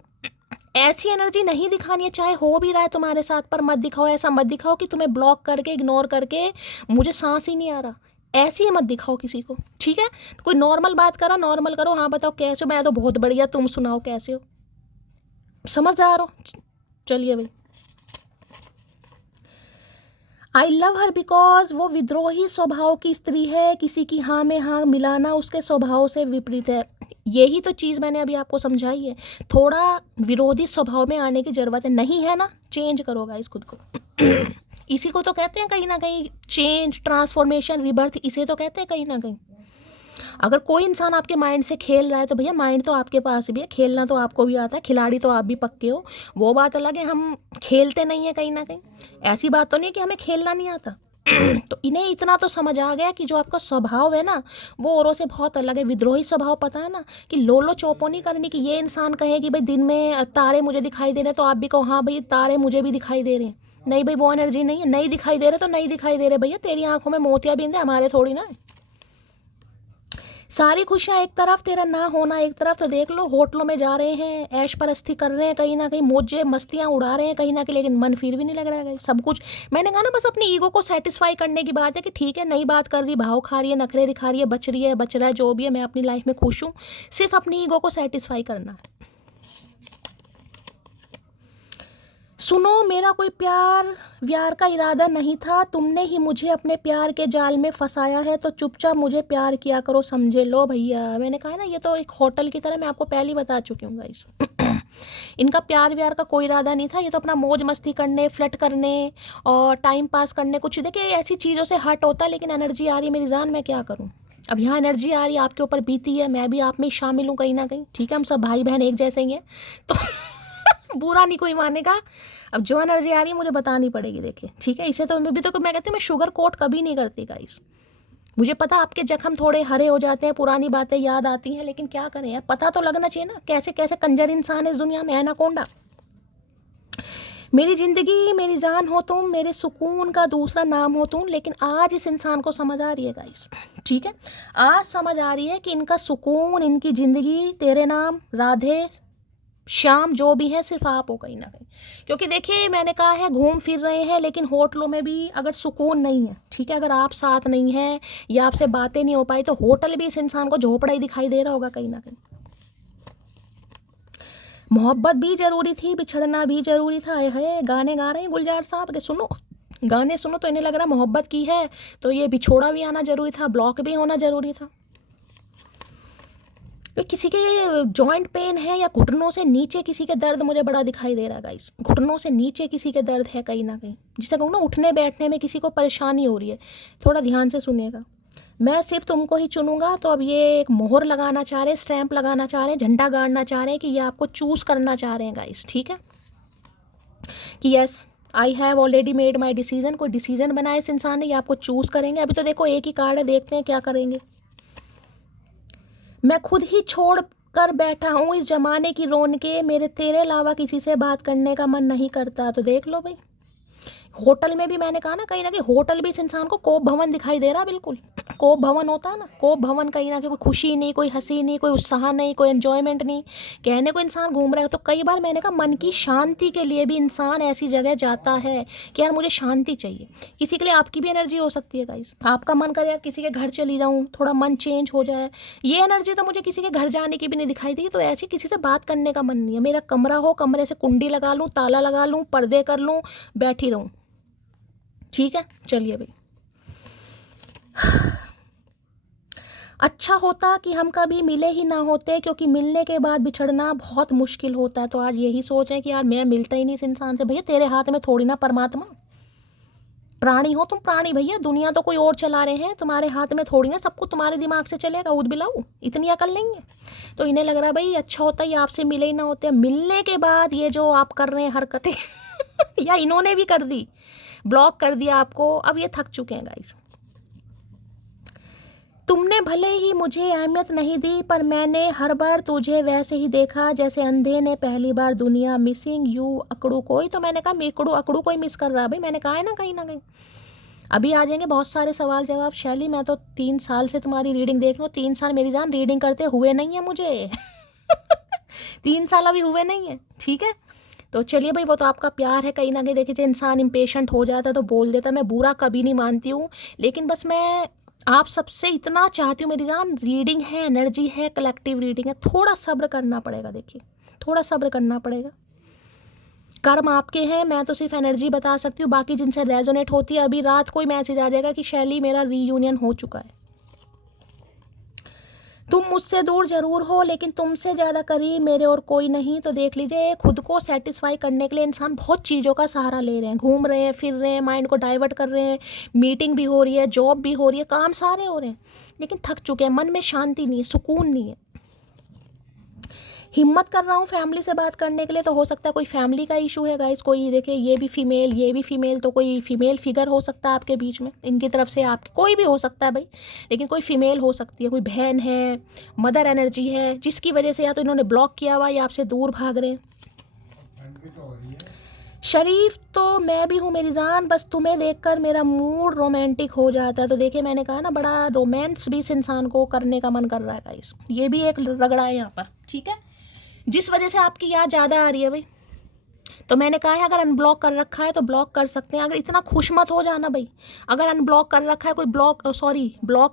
ऐसी एनर्जी नहीं दिखानी है, चाहे हो भी रहा है तुम्हारे साथ, पर मत दिखाओ। ऐसा मत दिखाओ कि तुम्हें ब्लॉक करके, इग्नोर करके मुझे सांस ही नहीं आ रहा, ऐसी मत दिखाओ किसी को, ठीक है। कोई नॉर्मल बात करा, नॉर्मल करो, हाँ बताओ कैसे हो, मैं तो बहुत बढ़िया, तुम सुनाओ कैसे हो, समझदार हो। चलिए भाई, आई लव हर बिकॉज वो विद्रोही स्वभाव की स्त्री है, किसी की हाँ में हाँ मिलाना उसके स्वभाव से विपरीत है। यही तो चीज़ मैंने अभी आपको समझाई है, थोड़ा विरोधी स्वभाव में आने की ज़रूरत है, नहीं है ना, चेंज करोगा इस खुद को इसी को तो कहते हैं कहीं ना कहीं चेंज, ट्रांसफॉर्मेशन, रिबर्थ, इसे तो कहते हैं कहीं ना कहीं। अगर कोई इंसान आपके माइंड से खेल रहा है तो भैया माइंड तो आपके पास भी है, खेलना तो आपको भी आता है, खिलाड़ी तो आप भी पक्के हो, वो बात अलग है, हम खेलते नहीं है कहीं ना कहीं। ऐसी बात तो नहीं कि हमें खेलना नहीं आता तो इन्हें इतना तो समझ आ गया कि जो आपका स्वभाव है ना वो औरों से बहुत अलग है, विद्रोही स्वभाव। पता है ना कि लोलो चोपो नहीं करनी, कि ये इंसान कहे कि भाई दिन में तारे मुझे दिखाई दे रहे हैं तो आप भी कहो हाँ भाई तारे मुझे भी दिखाई दे रहे हैं। नहीं भाई वो एनर्जी नहीं है, नहीं दिखाई दे रहे तो नहीं दिखाई दे रहे भैया, तेरी आंखों में मोतियाबिंद है, हमारे थोड़ी ना। सारी खुशियाँ एक तरफ, तेरा ना होना एक तरफ। तो देख लो होटलों में जा रहे हैं, ऐश परस्ती कर रहे हैं कहीं ना कहीं, मौजे मस्तियाँ उड़ा रहे हैं कहीं ना कहीं, लेकिन मन फिर भी नहीं लग रहा है सब कुछ। मैंने कहा ना बस अपनी ईगो को सेटिस्फाई करने की बात है कि ठीक है नई बात कर रही, भाव खा रही है, नखरे दिखा रही है, बच रही है, बच रहा है, जो भी है, मैं अपनी लाइफ में खुश हूँ, सिर्फ अपनी ईगो को सेटिस्फाई करना है। सुनो मेरा कोई प्यार व्यार का इरादा नहीं था, तुमने ही मुझे अपने प्यार के जाल में फंसाया है, तो चुपचाप मुझे प्यार किया करो समझे। लो भैया मैंने कहा ना ये तो एक होटल की तरह, मैं आपको पहले ही बता चुकी हूँ गाइस इनका प्यार व्यार का कोई इरादा नहीं था, ये तो अपना मौज मस्ती करने, फ्लर्ट करने और टाइम पास करने, कुछ देखिए ऐसी चीज़ों से हट होता है। लेकिन एनर्जी आ रही है मेरी जान, मैं क्या करूँ। अब यहाँ एनर्जी आ रही है, आपके ऊपर बीती है, मैं भी आप में शामिल हूँ कहीं ना कहीं, ठीक है, हम सब भाई बहन एक जैसे ही हैं तो बुरा नहीं कोई मानेगा। अब जो एनर्जी आ रही है मुझे बतानी पड़ेगी, देखिए ठीक है। इसे तो मैं भी तो मैं कहती हूँ मैं शुगर कोट कभी नहीं करती गाइस, मुझे पता आपके जख्म थोड़े हरे हो जाते हैं, पुरानी बातें याद आती हैं, लेकिन क्या करें यार, पता तो लगना चाहिए ना कैसे कैसे कंजर इंसान है इस दुनिया में, एनाकोंडा। मेरी ज़िंदगी मेरी जान हो तुम, मेरे सुकून का दूसरा नाम हो तुम। लेकिन आज इस इंसान को समझ आ रही है गाइस, ठीक है, आज समझ आ रही है कि इनका सुकून, इनकी ज़िंदगी तेरे नाम, राधे श्याम जो भी है सिर्फ आप हो कहीं ना कहीं। क्योंकि देखिए मैंने कहा है घूम फिर रहे हैं, लेकिन होटलों में भी अगर सुकून नहीं है, ठीक है, अगर आप साथ नहीं है या आपसे बातें नहीं हो पाई, तो होटल भी इस इंसान को झोपड़ा ही दिखाई दे रहा होगा कहीं ना कहीं। मोहब्बत भी ज़रूरी थी, बिछड़ना भी ज़रूरी था। है गाने गा रहे हैं गुलजार साहब के, सुनो गाने सुनो तो इन्हें लग रहा है मोहब्बत की है तो ये बिछोड़ा भी आना ज़रूरी था, ब्लॉक भी होना ज़रूरी था। तो किसी के जॉइंट पेन है या घुटनों से नीचे किसी के दर्द मुझे बड़ा दिखाई दे रहा है गाइस, घुटनों से नीचे किसी के दर्द है कहीं ना कहीं, जिसे कहूँ ना उठने बैठने में किसी को परेशानी हो रही है। थोड़ा ध्यान से सुनिएगा, मैं सिर्फ तुमको ही चुनूंगा। तो अब ये एक मोहर लगाना चाह रहे हैं, स्टैंप लगाना चाह रहे हैं, झंडा गाड़ना चाह रहे हैं कि ये आपको चूज़ करना चाह रहे हैं गाइस, ठीक है, कि yes I have already made my decision. कोई डिसीजन बनाया इस इंसान ने, ये आपको चूज़ करेंगे। अभी तो देखो एक ही कार्ड है, देखते हैं क्या करेंगे। मैं खुद ही छोड़ कर बैठा हूँ इस जमाने की रौनकें, मेरे तेरे अलावा किसी से बात करने का मन नहीं करता। तो देख लो भाई, होटल में भी मैंने कहा ना कहीं ना कहीं होटल भी इस इंसान को कोप भवन दिखाई दे रहा है। बिल्कुल कोप भवन होता है ना, कोप भवन कहीं ना कहीं कोई खुशी नहीं, कोई हंसी नहीं, कोई उत्साह नहीं, कोई एन्जॉयमेंट नहीं, कहने को इंसान घूम रहा है। तो कई बार मैंने कहा मन की शांति के लिए भी इंसान ऐसी जगह जाता है कि यार मुझे शांति चाहिए। किसी के लिए आपकी भी एनर्जी हो सकती है गाइस, आपका मन करे यार किसी के घर चली जाऊँ, थोड़ा मन चेंज हो जाए। ये एनर्जी तो मुझे किसी के घर जाने की भी नहीं दिखाई दी। तो ऐसी किसी से बात करने का मन नहीं है। मेरा कमरा हो, कमरे से कुंडी लगा लूँ, ताला लगा लूँ, पर्दे कर लूँ, बैठी रहूँ, ठीक है। चलिए भाई, अच्छा होता कि हम कभी मिले ही ना होते, क्योंकि मिलने के बाद बिछड़ना बहुत मुश्किल होता है। तो आज यही सोच है कि यार मैं मिलता ही नहीं इस इंसान से। भैया तेरे हाथ में थोड़ी ना परमात्मा, प्राणी हो तुम, प्राणी भैया, दुनिया तो कोई और चला रहे हैं, तुम्हारे हाथ में थोड़ी ना सब कुछ तुम्हारे दिमाग से चलेगा। ऊद बिलाऊ, इतनी अकल नहीं है। तो इन्हें लग रहा है भाई अच्छा होता ये आपसे मिले ही ना होते। मिलने के बाद ये जो आप कर रहे हैं हरकतें या इन्होंने भी कर दी, ब्लॉक कर दिया आपको, अब ये थक चुके हैं गाइस। तुमने भले ही मुझे अहमियत नहीं दी, पर मैंने हर बार तुझे वैसे ही देखा जैसे अंधे ने पहली बार दुनिया। मिसिंग यू अकड़ू कोई। तो मैंने कहा मिकड़ू अकड़ू कोई मिस कर रहा है भाई, मैंने कहा है ना कहीं ना कहीं। अभी आ जाएंगे बहुत सारे सवाल जवाब। शैली मैं तो 3 साल से तुम्हारी रीडिंग देख रही हूँ, 3 साल मेरी जान रीडिंग करते हुए नहीं है मुझे 3 साल अभी हुए नहीं है, ठीक है। तो चलिए भाई, वो तो आपका प्यार है कहीं ना कहीं। देखिए इंसान इम्पेशेंट हो जाता है तो बोल देता, मैं बुरा कभी नहीं मानती हूँ, लेकिन बस मैं आप सबसे इतना चाहती हूँ मेरी जान, रीडिंग है, एनर्जी है, कलेक्टिव रीडिंग है, थोड़ा सब्र करना पड़ेगा। देखिए थोड़ा सब्र करना पड़ेगा, कर्म आपके हैं, मैं तो सिर्फ एनर्जी बता सकती हूँ, बाकी जिनसे रेजोनेट होती है। अभी रात को ही मैसेज आ जाएगा कि शैली मेरा रीयूनियन हो चुका है। तुम मुझसे दूर जरूर हो, लेकिन तुमसे ज़्यादा करीब मेरे और कोई नहीं। तो देख लीजिए, खुद को सेटिस्फाई करने के लिए इंसान बहुत चीज़ों का सहारा ले रहे हैं, घूम रहे हैं, फिर रहे हैं, माइंड को डाइवर्ट कर रहे हैं, मीटिंग भी हो रही है, जॉब भी हो रही है, काम सारे हो रहे हैं, लेकिन थक चुके हैं, मन में शांति नहीं है, सुकून नहीं है। हिम्मत कर रहा हूँ फैमिली से बात करने के लिए, तो हो सकता है कोई फैमिली का इशू है गाइस। कोई देखिए ये भी फीमेल, तो कोई फीमेल फिगर हो सकता है आपके बीच में, इनकी तरफ से आपके, कोई भी हो सकता है भाई, लेकिन कोई फीमेल हो सकती है, कोई बहन है, मदर एनर्जी है, जिसकी वजह से या तो इन्होंने ब्लॉक किया हुआ या आपसे दूर भाग रहे हैं। शरीफ तो मैं भी हूँ मेरी जान, बस तुम्हें देखकर मेरा मूड रोमांटिक हो जाता है। तो देखिए मैंने कहा ना, बड़ा रोमांस भी इस इंसान को करने का मन कर रहा है गाइस, ये भी एक रगड़ा है यहाँ पर, ठीक है, जिस वजह से आपकी याद ज़्यादा आ रही है भाई। तो मैंने कहा है अगर अनब्लॉक कर रखा है तो ब्लॉक कर सकते हैं, अगर इतना खुश मत हो जाना भाई। अगर अनब्लॉक कर रखा है कोई, ब्लॉक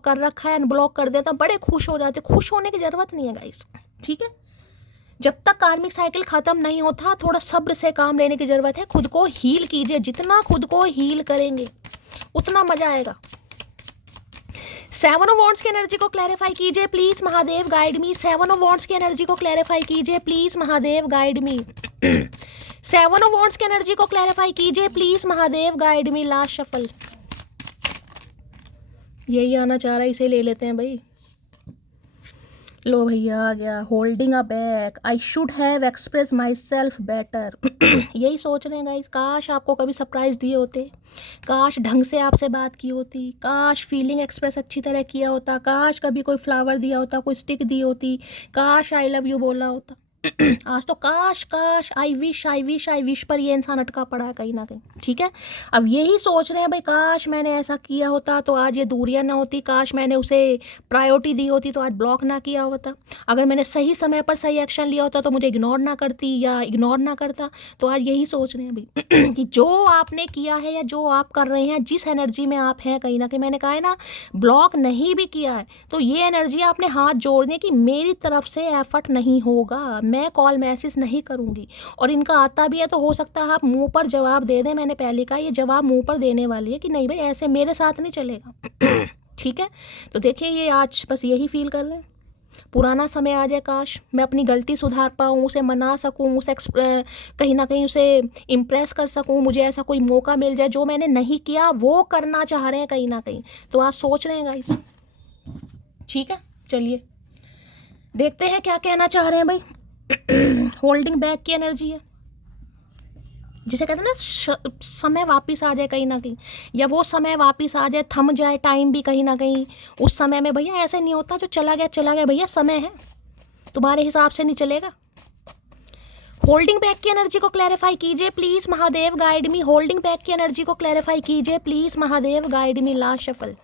कर रखा है, अनब्लॉक कर देता, बड़े खुश हो जाते, खुश होने की ज़रूरत नहीं है गाइस, ठीक है। जब तक कार्मिक साइकिल ख़त्म नहीं होता, थोड़ा सब्र से काम लेने की ज़रूरत है। खुद को हील कीजिए, जितना खुद को हील करेंगे उतना मज़ा आएगा। 7 ऑफ वॉन्ड्स की एनर्जी को क्लैरिफाई कीजिए please, Mahadev guide me. 7 of wands की एनर्जी को क्लैरिफाई कीजिए please, Mahadev guide me 7 of wands की एनर्जी को क्लैरिफाई कीजिए please, Mahadev guide me. Last shuffle यही आना चाह रहा है, इसे ले लेते हैं भाई। लो भैया आ गया, holding a back, I should have express my self better यही सोच रहे हैं गाइस। काश आपको कभी सरप्राइज़ दिए होते, काश ढंग से आपसे बात की होती, काश फीलिंग एक्सप्रेस अच्छी तरह किया होता, काश कभी कोई फ्लावर दिया होता, कोई स्टिक दी होती, काश आई लव यू बोला होता आज तो काश काश आई विश पर ये इंसान अटका पड़ा है कहीं ना कहीं। ठीक है, अब यही सोच रहे हैं भाई काश मैंने ऐसा किया होता तो आज ये दूरियां ना होती, काश मैंने उसे प्रायोरिटी दी होती तो आज ब्लॉक ना किया होता, अगर मैंने सही समय पर सही एक्शन लिया होता तो मुझे इग्नोर ना करती या इग्नोर ना करता। तो आज यही सोच रहे हैं भाई कि जो आपने किया है या जो आप कर रहे हैं, जिस एनर्जी में आप हैं, कहीं ना कहीं मैंने कहा है ना, ब्लॉक नहीं भी किया है तो ये एनर्जी आपने हाथ जोड़ने की मेरी तरफ से एफर्ट नहीं होगा, मैं कॉल मैसेज नहीं करूंगी। और इनका आता भी है तो हो सकता है आप मुंह पर जवाब दे दें, मैंने पहले कहा ये जवाब मुंह पर देने वाली है कि नहीं भाई ऐसे मेरे साथ नहीं चलेगा। ठीक है, तो देखिए ये आज बस यही फील कर रहे हैं, पुराना समय आ जाए, काश मैं अपनी गलती सुधार पाऊँ, उसे मना सकूँ, उसे कहीं ना कहीं उसे इम्प्रेस कर सकूँ, मुझे ऐसा कोई मौका मिल जाए जो मैंने नहीं किया वो करना चाह रहे हैं कहीं ना कहीं, तो आज सोच रहे हैं गाइस। ठीक है, चलिए देखते हैं क्या कहना चाह रहे हैं भाई। होल्डिंग बैक की एनर्जी है, जिसे कहते हैं ना समय वापस आ जाए कहीं ना कहीं, या वो समय वापस आ जाए, थम जाए टाइम भी कहीं ना कहीं। उस समय में भैया ऐसे नहीं होता, जो चला गया भैया, समय है, तुम्हारे हिसाब से नहीं चलेगा। होल्डिंग बैक की एनर्जी को क्लैरिफाई कीजिए please Mahadev, guide me. Holding back की एनर्जी को क्लैरिफाई कीजिए please Mahadev, guide me. Last shuffle.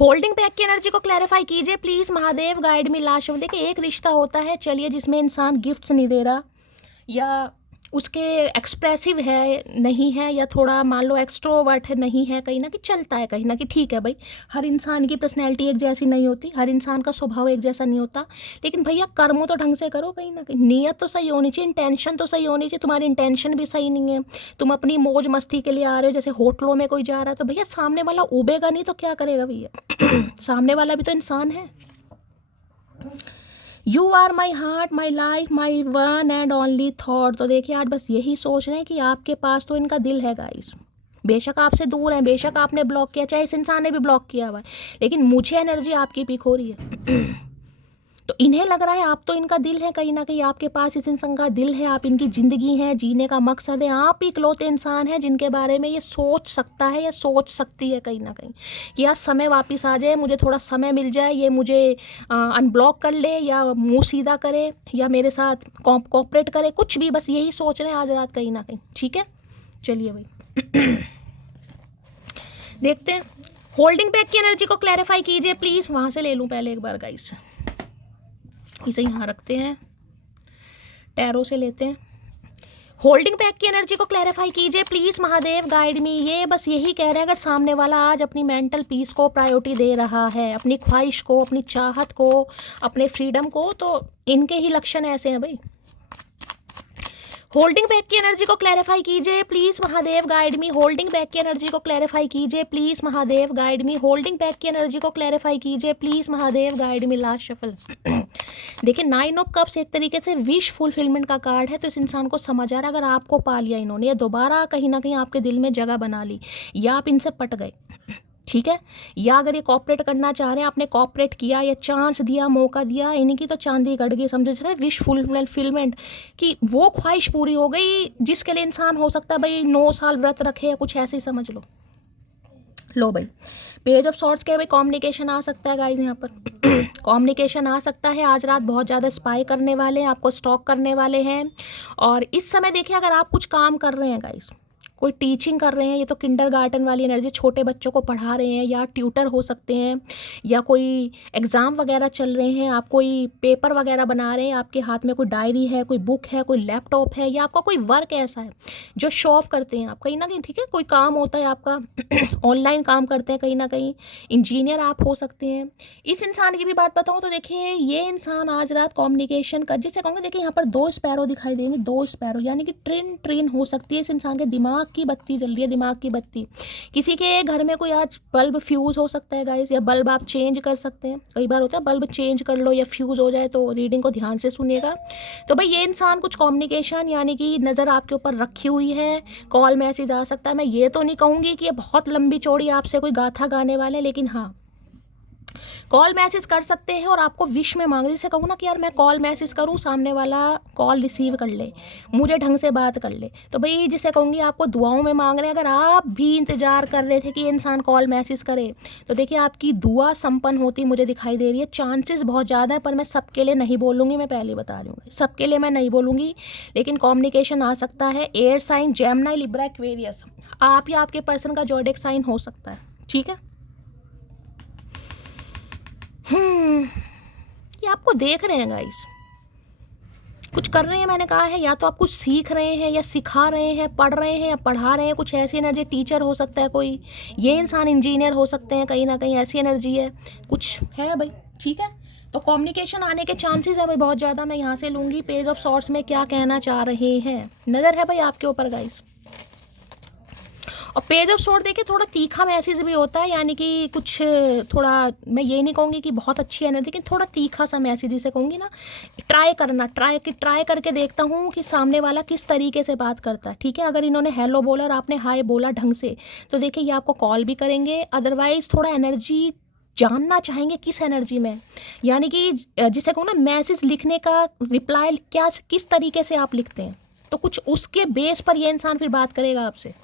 Holding back की एनर्जी को क्लैरिफाई कीजिए please Mahadev, guide me. Last shuffle. देखिए एक रिश्ता होता है, चलिए, जिसमें इंसान गिफ्ट्स नहीं दे रहा या उसके एक्सप्रेसिव है नहीं है, या थोड़ा मान लो एक्सट्रोवर्ट है नहीं है, कहीं ना कि चलता है कहीं ना कि। ठीक है भाई, हर इंसान की पर्सनैलिटी एक जैसी नहीं होती, हर इंसान का स्वभाव एक जैसा नहीं होता, लेकिन भैया कर्मों तो ढंग से करो कहीं ना कहीं, नीयत तो सही होनी चाहिए, इंटेंशन तो सही होनी चाहिए। तुम्हारी इंटेंशन भी सही नहीं है, तुम अपनी मौज मस्ती के लिए आ रहे हो, जैसे होटलों में कोई जा रहा है तो भैया सामने वाला उबेगा नहीं तो क्या करेगा भैया। सामने वाला भी तो इंसान है। You are my heart, my life, my one and only thought. तो देखिए आज बस यही सोच रहे हैं कि आपके पास तो इनका दिल है गाइस, बेशक आपसे दूर हैं, बेशक आपने ब्लॉक किया, चाहे इस इंसान ने भी ब्लॉक किया हुआ है, लेकिन मुझे एनर्जी आपकी पिक हो रही है। तो इन्हें लग रहा है आप तो इनका दिल है कहीं ना कहीं, आपके पास इस इंसान का दिल है, आप इनकी ज़िंदगी है, जीने का मकसद है, आप ही इकलौते इंसान हैं जिनके बारे में ये सोच सकता है या सोच सकती है कहीं ना कहीं कि यार समय वापस आ जाए, मुझे थोड़ा समय मिल जाए, ये मुझे अनब्लॉक कर ले या मुंह सीधा करे या मेरे साथ कोऑपरेट करे, कुछ भी, बस यही सोच रहे हैं आज रात कहीं ना कहीं। ठीक है, चलिए भाई देखते हैं। होल्डिंग बैक की एनर्जी को क्लैरिफाई कीजिए प्लीज़। वहाँ से ले लूँ पहले एक बार गाइस, इसे यहाँ रखते हैं, टैरो से लेते हैं। होल्डिंग बैक की एनर्जी को क्लैरिफाई कीजिए प्लीज महादेव, गाइड मी। ये बस यही कह रहे हैं, अगर सामने वाला आज अपनी मेंटल पीस को प्रायोरिटी दे रहा है, अपनी ख्वाहिश को, अपनी चाहत को, अपने फ्रीडम को, तो इनके ही लक्षण ऐसे हैं भाई। होल्डिंग बैक की एनर्जी को क्लैरिफाई कीजिए please Mahadev, guide me. Holding back की एनर्जी को क्लैरिफाई कीजिए please Mahadev, guide me. Holding back की एनर्जी को क्लैरिफाई कीजिए please Mahadev, guide me. Last shuffle. देखिए 9 ऑफ कप्स एक तरीके से विश फुलफिलमेंट का कार्ड है, तो इस इंसान को समझ आ रहा है अगर आपको पा लिया इन्होंने, या दोबारा कहीं ना कहीं आपके दिल में जगह बना ली, या आप इनसे पट गए, ठीक है, या अगर ये कॉपरेट करना चाह रहे हैं, आपने कॉपरेट किया या चांस दिया, मौका दिया, इनकी तो चांदी गड़ गई, समझो सर, विश फुलफिलमेंट कि वो ख्वाहिश पूरी हो गई जिसके लिए इंसान हो सकता है भाई 9 साल व्रत रखे या कुछ ऐसे ही समझ लो। लो भाई, पेज ऑफ सॉर्ट्स के भाई कम्युनिकेशन आ सकता है गाइज, यहाँ पर कम्युनिकेशन आ सकता है। आज रात बहुत ज़्यादा स्पाई करने वाले हैं, आपको स्टॉक करने वाले हैं। और इस समय देखिए अगर आप कुछ काम कर रहे हैं गाइज, कोई टीचिंग कर रहे हैं, ये तो किंडरगार्टन वाली एनर्जी, छोटे बच्चों को पढ़ा रहे हैं, या ट्यूटर हो सकते हैं, या कोई एग्ज़ाम वगैरह चल रहे हैं, आप कोई पेपर वगैरह बना रहे हैं, आपके हाथ में कोई डायरी है, कोई बुक है, कोई लैपटॉप है, या आपका कोई वर्क ऐसा है जो शो ऑफ करते हैं आप कहीं ना कहीं, ठीक है, कोई काम होता है आपका ऑनलाइन काम करते हैं कहीं ना कहीं, इंजीनियर आप हो सकते हैं। इस इंसान की भी बात बताऊँ तो देखिए ये इंसान आज रात कम्युनिकेशन कर, जिसे कहूँगा, देखिए यहाँ पर 2 स्पैरो दिखाई देंगे, 2 स्पैरो, यानी कि ट्रेन हो सकती है। इस इंसान के दिमाग की बत्ती जल रही है, दिमाग की बत्ती। किसी के घर में कोई आज बल्ब फ्यूज़ हो सकता है गाइस, या बल्ब आप चेंज कर सकते हैं, कई बार होता है बल्ब चेंज कर लो या फ्यूज़ हो जाए, तो रीडिंग को ध्यान से सुनिएगा। तो भाई ये इंसान कुछ कम्युनिकेशन यानी कि नज़र आपके ऊपर रखी हुई है, कॉल मैसेज आ सकता है। मैं ये तो नहीं कहूँगी कि ये बहुत लंबी चौड़ी आपसे कोई गाथा गाने वाले, लेकिन हाँ कॉल मैसेज कर सकते हैं और आपको विश में मांग, जैसे कहूँ ना कि यार मैं कॉल मैसेज करूँ, सामने वाला कॉल रिसीव कर ले, मुझे ढंग से बात कर ले, तो भाई जिसे कहूँगी आपको दुआओं में मांग रहे हैं। अगर आप भी इंतजार कर रहे थे कि इंसान कॉल मैसेज करे, तो देखिए आपकी दुआ संपन्न होती मुझे दिखाई दे रही है। चांसेस बहुत ज़्यादा है, पर मैं सबके लिए नहीं बोलूँगी, मैं पहले बता रही हूँ, सबके लिए मैं नहीं बोलूँगी, लेकिन कम्युनिकेशन आ सकता है। Air sign Gemini, Libra, Aquarius, आप या आपके पर्सन का ज़ोडिएक साइन हो सकता है, ठीक है। ये आपको देख रहे हैं गाइस, कुछ कर रहे हैं, मैंने कहा है, या तो आप कुछ सीख रहे हैं या सिखा रहे हैं, पढ़ रहे हैं या पढ़ा रहे हैं, कुछ ऐसी एनर्जी, टीचर हो सकता है कोई, ये इंसान इंजीनियर हो सकते हैं, कहीं ना कहीं ऐसी एनर्जी है, कुछ है भाई, ठीक है। तो कम्युनिकेशन आने के चांसेस है भाई बहुत ज़्यादा। मैं यहाँ से लूँगी पेज ऑफ सॉर्ट्स में क्या कहना चाह रहे हैं, नज़र है भाई आपके ऊपर गाइस। और पेज ऑफ सॉर्ट देखिए थोड़ा तीखा मैसेज भी होता है, यानी कि कुछ थोड़ा, मैं ये नहीं कहूँगी कि बहुत अच्छी एनर्जी, लेकिन थोड़ा तीखा सा मैसेज जिसे कहूँगी ना, ट्राई करना, ट्राई करके देखता हूँ कि सामने वाला किस तरीके से बात करता है, ठीक है। अगर इन्होंने हेलो बोला और आपने हाय बोला ढंग से, तो देखिए ये आपको कॉल भी करेंगे। अदरवाइज़ थोड़ा एनर्जी जानना चाहेंगे किस एनर्जी में, यानी कि जिसे कहूँ ना मैसेज लिखने का रिप्लाई क्या, किस तरीके से आप लिखते हैं, तो कुछ उसके बेस पर ये इंसान फिर बात करेगा आपसे।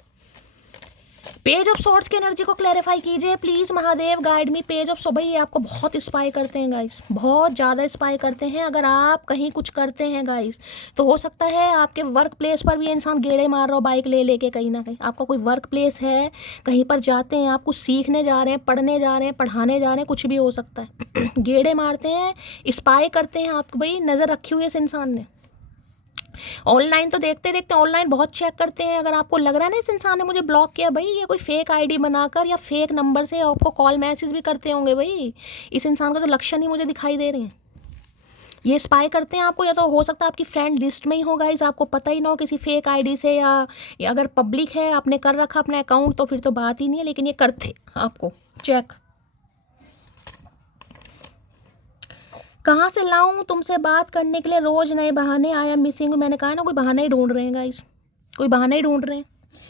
पेज ऑफ सॉर्ट्स की एनर्जी को क्लैरिफाई कीजिए please, Mahadev guide me. Page of swords, भाई ये आपको बहुत स्पाई करते हैं गाइस, बहुत ज़्यादा स्पाई करते हैं। अगर आप कहीं कुछ करते हैं गाइस, तो हो सकता है आपके वर्क प्लेस पर भी इंसान गेड़े मार रहा हो बाइक ले लेके, कहीं ना कहीं आपका कोई वर्क प्लेस है, कहीं पर जाते हैं, आप कुछ सीखने जा रहे हैं, पढ़ने जा रहे हैं, पढ़ाने जा रहे हैं, कुछ भी हो सकता है। गेड़े मारते हैं, स्पाई करते हैं आपको, भाई नज़र रखी हुई है इस इंसान ने। ऑनलाइन तो देखते देखते ऑनलाइन बहुत चेक करते हैं। अगर आपको लग रहा है ना इस इंसान ने मुझे ब्लॉक किया, भाई ये कोई फेक आईडी बनाकर या फेक नंबर से आपको कॉल मैसेज भी करते होंगे, भाई इस इंसान का तो लक्षण ही मुझे दिखाई दे रहे हैं। ये स्पाई करते हैं आपको, या तो हो सकता है आपकी फ्रेंड लिस्ट में ही हो गाइस, आपको पता ही ना हो किसी फेक आईडी से, या अगर पब्लिक है आपने कर रखा अपना अकाउंट तो फिर तो बात ही नहीं है, लेकिन ये करते आपको चेक। कहाँ से लाऊं तुमसे बात करने के लिए रोज़ नए बहाने, आई एम मिसिंग। मैंने कहा ना कोई बहाना ही ढूंढ रहे हैं गाइस, कोई बहाना ही ढूंढ रहे हैं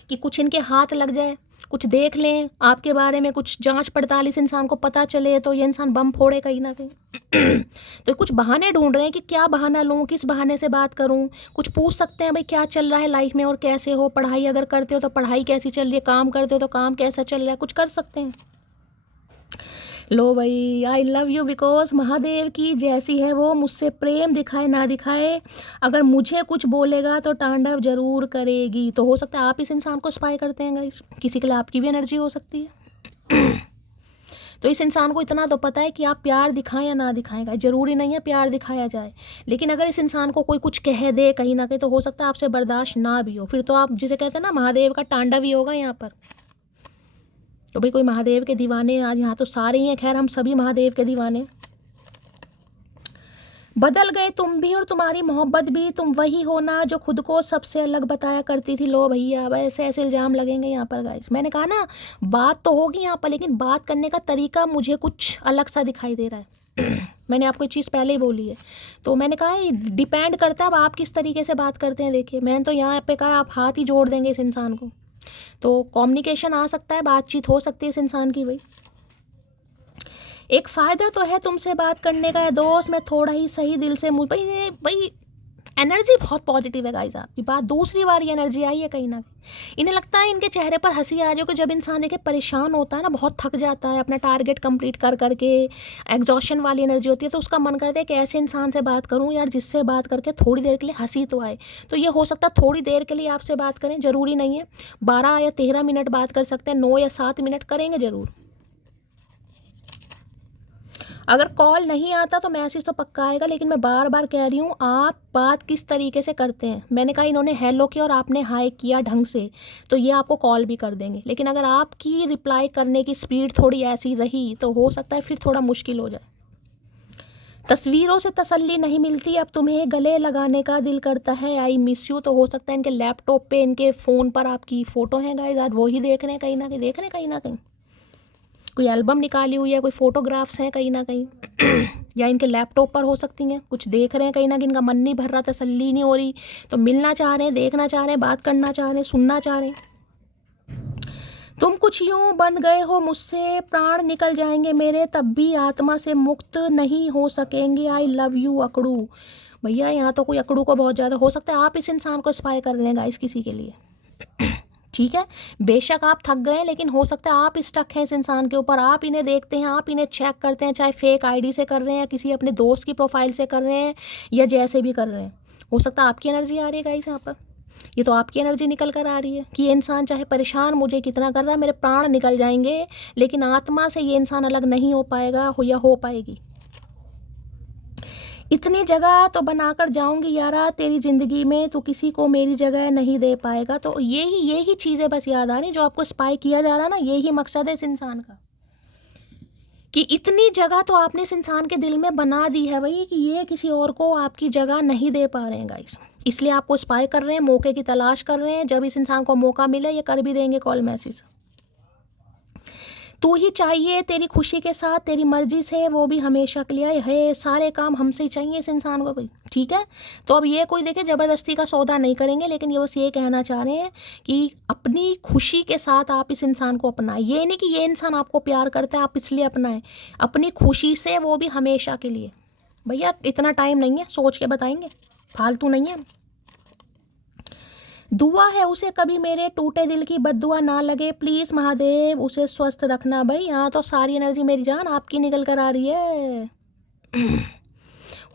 कि कुछ इनके हाथ लग जाए, कुछ देख लें आपके बारे में, कुछ जांच पड़ताल इस इंसान को पता चले तो ये इंसान बम फोड़े कहीं ना कहीं। तो कुछ बहाने ढूंढ रहे हैं कि क्या बहाना लूँ, किस बहाने से बात करूँ। कुछ पूछ सकते हैं भाई क्या चल रहा है लाइफ में और कैसे हो, पढ़ाई अगर करते हो तो पढ़ाई कैसी चल रही है, काम करते हो तो काम कैसा चल रहा है, कुछ कर सकते हैं। लो भाई, आई लव यू बिकॉज महादेव की जैसी है वो, मुझसे प्रेम दिखाए ना दिखाए, अगर मुझे कुछ बोलेगा तो तांडव जरूर करेगी। तो हो सकता है आप इस इंसान को स्पाई करते हैं गाइस, किसी के लिए आपकी भी एनर्जी हो सकती है। तो इस इंसान को इतना तो पता है कि आप प्यार दिखाएं या ना दिखाएं गाइस, जरूरी नहीं है प्यार दिखाया जाए, लेकिन अगर इस इंसान को कोई कुछ कह दे कहीं ना कहीं, तो हो सकता है आपसे बर्दाश्त ना भी हो, फिर तो आप जिसे कहते हैं ना महादेव का तांडव ही होगा यहाँ पर। तो भाई कोई महादेव के दीवाने आज यहाँ तो सारे ही हैं, खैर हम सभी महादेव के दीवाने। बदल गए तुम भी और तुम्हारी मोहब्बत भी, तुम वही हो ना जो खुद को सबसे अलग बताया करती थी। लो भैया अब ऐसे ऐसे इल्ज़ाम लगेंगे यहाँ पर गाइस। मैंने कहा ना बात तो होगी यहाँ पर, लेकिन बात करने का तरीका मुझे कुछ अलग सा दिखाई दे रहा है। मैंने आपको ये चीज़ पहले ही बोली है, तो मैंने कहा डिपेंड करता है अब आप किस तरीके से बात करते हैं। देखिए मैंने तो यहाँ पे कहा आप हाथ ही जोड़ देंगे इस इंसान को, तो कम्युनिकेशन आ सकता है, बातचीत हो सकती है इस इंसान की। भाई एक फ़ायदा तो है तुमसे बात करने का है दोस्त, मैं थोड़ा ही सही दिल से भाई एनर्जी बहुत पॉजिटिव है गाइस आपकी। बात दूसरी बार ये एनर्जी आई है कहीं ना कहीं, इन्हें लगता है इनके चेहरे पर हंसी आ जाए कि जब इंसान देखे परेशान होता है ना, बहुत थक जाता है अपना टारगेट कंप्लीट कर करके, एग्जॉशन वाली एनर्जी होती है, तो उसका मन करता है कि ऐसे इंसान से बात करूं यार जिससे बात करके थोड़ी देर के लिए हंसी तो आए। तो ये हो सकता है थोड़ी देर के लिए आपसे बात करें, ज़रूरी नहीं है 12 या 13 मिनट बात कर सकते हैं, 9 या 7 मिनट करेंगे ज़रूर। अगर कॉल नहीं आता तो मैसेज तो पक्का आएगा, लेकिन मैं बार बार कह रही हूँ आप बात किस तरीके से करते हैं। मैंने कहा इन्होंने हेलो किया और आपने हाय किया ढंग से, तो ये आपको कॉल भी कर देंगे, लेकिन अगर आपकी रिप्लाई करने की स्पीड थोड़ी ऐसी रही तो हो सकता है फिर थोड़ा मुश्किल हो जाए। तस्वीरों से तसल्ली नहीं मिलती, अब तुम्हें गले लगाने का दिल करता है, आई मिस यू। तो हो सकता है इनके लैपटॉप पे, इनके फ़ोन पर आपकी फ़ोटो हैं गाइस, आज वो ही देख रहे हैं कहीं ना कहीं, देख रहे हैं कहीं ना कहीं कोई एल्बम निकाली हुई है, कोई फ़ोटोग्राफ्स हैं कहीं ना कहीं या इनके लैपटॉप पर हो सकती हैं, कुछ देख रहे हैं कहीं ना कहीं, इनका मन नहीं भर रहा, तसल्ली नहीं हो रही, तो मिलना चाह रहे हैं, देखना चाह रहे हैं, बात करना चाह रहे हैं, सुनना चाह रहे हैं। तुम कुछ यूं बन गए हो मुझसे, प्राण निकल जाएंगे मेरे, तब भी आत्मा से मुक्त नहीं हो सकेंगे। आई लव यू अकड़ू। भैया यहाँ तो कोई अकड़ू को बहुत ज़्यादा हो सकता है आप इस इंसान को स्पाई कर रहे हैं गाइस किसी के लिए। ठीक है, बेशक आप थक गए लेकिन हो सकता है आप स्टक हैं इस इंसान के ऊपर, आप इन्हें देखते हैं, आप इन्हें चेक करते हैं, चाहे फेक आईडी से कर रहे हैं या किसी अपने दोस्त की प्रोफाइल से कर रहे हैं या जैसे भी कर रहे हैं। हो सकता है आपकी एनर्जी आ रही है गाइस यहाँ पर, ये तो आपकी एनर्जी निकल कर आ रही है कि ये इंसान चाहे परेशान मुझे कितना कर रहा है, मेरे प्राण निकल जाएंगे लेकिन आत्मा से ये इंसान अलग नहीं हो पाएगा या हो पाएगी। इतनी जगह तो बनाकर जाऊंगी यारा तेरी ज़िंदगी में, तो किसी को मेरी जगह नहीं दे पाएगा। तो यही चीज़ें बस याद आ रही जो आपको स्पाई किया जा रहा है ना, यही मकसद है इस इंसान का कि इतनी जगह तो आपने इस इंसान के दिल में बना दी है भाई कि ये किसी और को आपकी जगह नहीं दे पा रहे हैं गाइस, इसलिए आपको स्पाई कर रहे हैं, मौके की तलाश कर रहे हैं। जब इस इंसान को मौका मिले ये कर भी देंगे कॉल मैसेज। तू ही चाहिए तेरी खुशी के साथ, तेरी मर्जी से, वो भी हमेशा के लिए है, सारे काम हमसे ही चाहिए इस इंसान को भाई। ठीक है, तो अब ये कोई देखे ज़बरदस्ती का सौदा नहीं करेंगे, लेकिन ये बस ये कहना चाह रहे हैं कि अपनी खुशी के साथ आप इस इंसान को अपनाएं। ये नहीं कि ये इंसान आपको प्यार करता है आप इसलिए अपनाएं, अपनी खुशी से, वो भी हमेशा के लिए। भैया इतना टाइम नहीं है, सोच के बताएंगे, फालतू नहीं है। दुआ है उसे कभी मेरे टूटे दिल की बद्दुआ ना लगे, प्लीज़ महादेव उसे स्वस्थ रखना। भाई यहाँ तो सारी एनर्जी मेरी जान आपकी निकल कर आ रही है।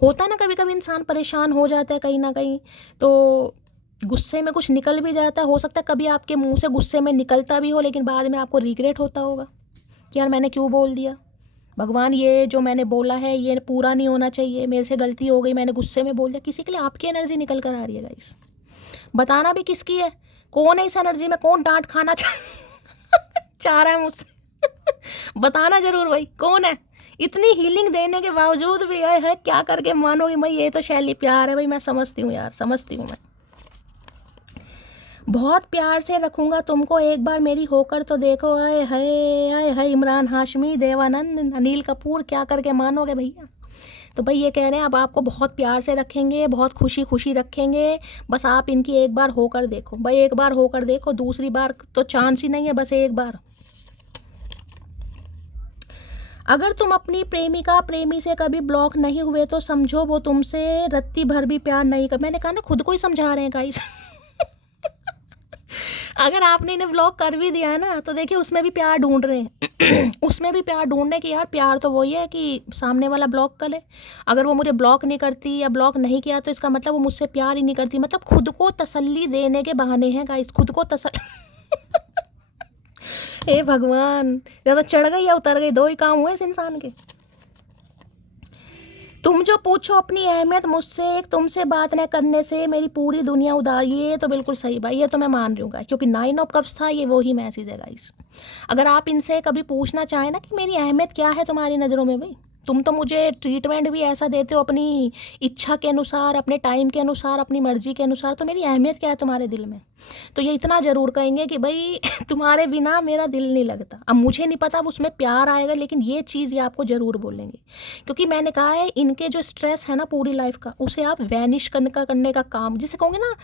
होता है ना कभी कभी इंसान परेशान हो जाता है कहीं ना कहीं, तो गुस्से में कुछ निकल भी जाता है। हो सकता है कभी आपके मुंह से गुस्से में निकलता भी हो, लेकिन बाद में आपको रिग्रेट होता होगा कि यार मैंने क्यों बोल दिया, भगवान ये जो मैंने बोला है ये पूरा नहीं होना चाहिए, मेरे से गलती हो गई, मैंने गुस्से में बोल दिया। किसी के लिए आपकी एनर्जी निकल कर आ रही है गाइस, बताना भी किसकी है, कौन है इस एनर्जी में, कौन डांट खाना चाह रहा है मुझसे बताना जरूर भाई कौन है। इतनी हीलिंग देने के बावजूद भी है क्या करके मानोगे मैं, ये तो शैली प्यार है भाई, मैं समझती हूँ यार, समझती हूँ मैं। बहुत प्यार से रखूँगा तुमको, एक बार मेरी होकर तो देखो। आए हाय आए हाय, इमरान हाशमी, देवानंद, अनिल कपूर, क्या करके मानोगे भैया। तो भाई ये कह रहे हैं अब आपको बहुत प्यार से रखेंगे, बहुत खुशी खुशी रखेंगे, बस आप इनकी एक बार होकर देखो भाई, एक बार होकर देखो, दूसरी बार तो चांस ही नहीं है, बस एक बार। अगर तुम अपनी प्रेमिका प्रेमी से कभी ब्लॉक नहीं हुए तो समझो वो तुमसे रत्ती भर भी प्यार नहीं कर। मैंने कहा ना खुद को ही समझा रहे हैं गाइस अगर आपने इन्हें ब्लॉक कर भी दिया है ना, तो देखिए उसमें भी प्यार ढूंढ रहे हैं उसमें भी प्यार ढूंढने की, यार प्यार तो वही है कि सामने वाला ब्लॉक करे। अगर वो मुझे ब्लॉक नहीं करती या ब्लॉक नहीं किया तो इसका मतलब वो मुझसे प्यार ही नहीं करती। मतलब खुद को तसल्ली देने के बहाने हैं गाइस, खुद को हे भगवान, ज़्यादा चढ़ गई या उतर गई, दो ही काम हुए इस इंसान के। तुम जो पूछो अपनी अहमियत मुझसे, एक तुमसे बात न करने से मेरी पूरी दुनिया उदार। ये तो बिल्कुल सही भाई, ये तो मैं मान रही हूँ गाइस, क्योंकि 9 ऑफ कप्स था, ये वही मैसेज है गाइस। अगर आप इनसे कभी पूछना चाहें ना कि मेरी अहमियत क्या है तुम्हारी नज़रों में, भाई तुम तो मुझे ट्रीटमेंट भी ऐसा देते हो अपनी इच्छा के अनुसार, अपने टाइम के अनुसार, अपनी मर्जी के अनुसार, तो मेरी अहमियत क्या है तुम्हारे दिल में। तो ये इतना ज़रूर कहेंगे कि भाई तुम्हारे बिना मेरा दिल नहीं लगता। अब मुझे नहीं पता अब उसमें प्यार आएगा, लेकिन ये चीज़ ये आपको ज़रूर बोलेंगे, क्योंकि मैंने कहा है इनके जो स्ट्रेस है ना पूरी लाइफ का, उसे आप वैनिश करने का काम, जिसे कहोगे ना,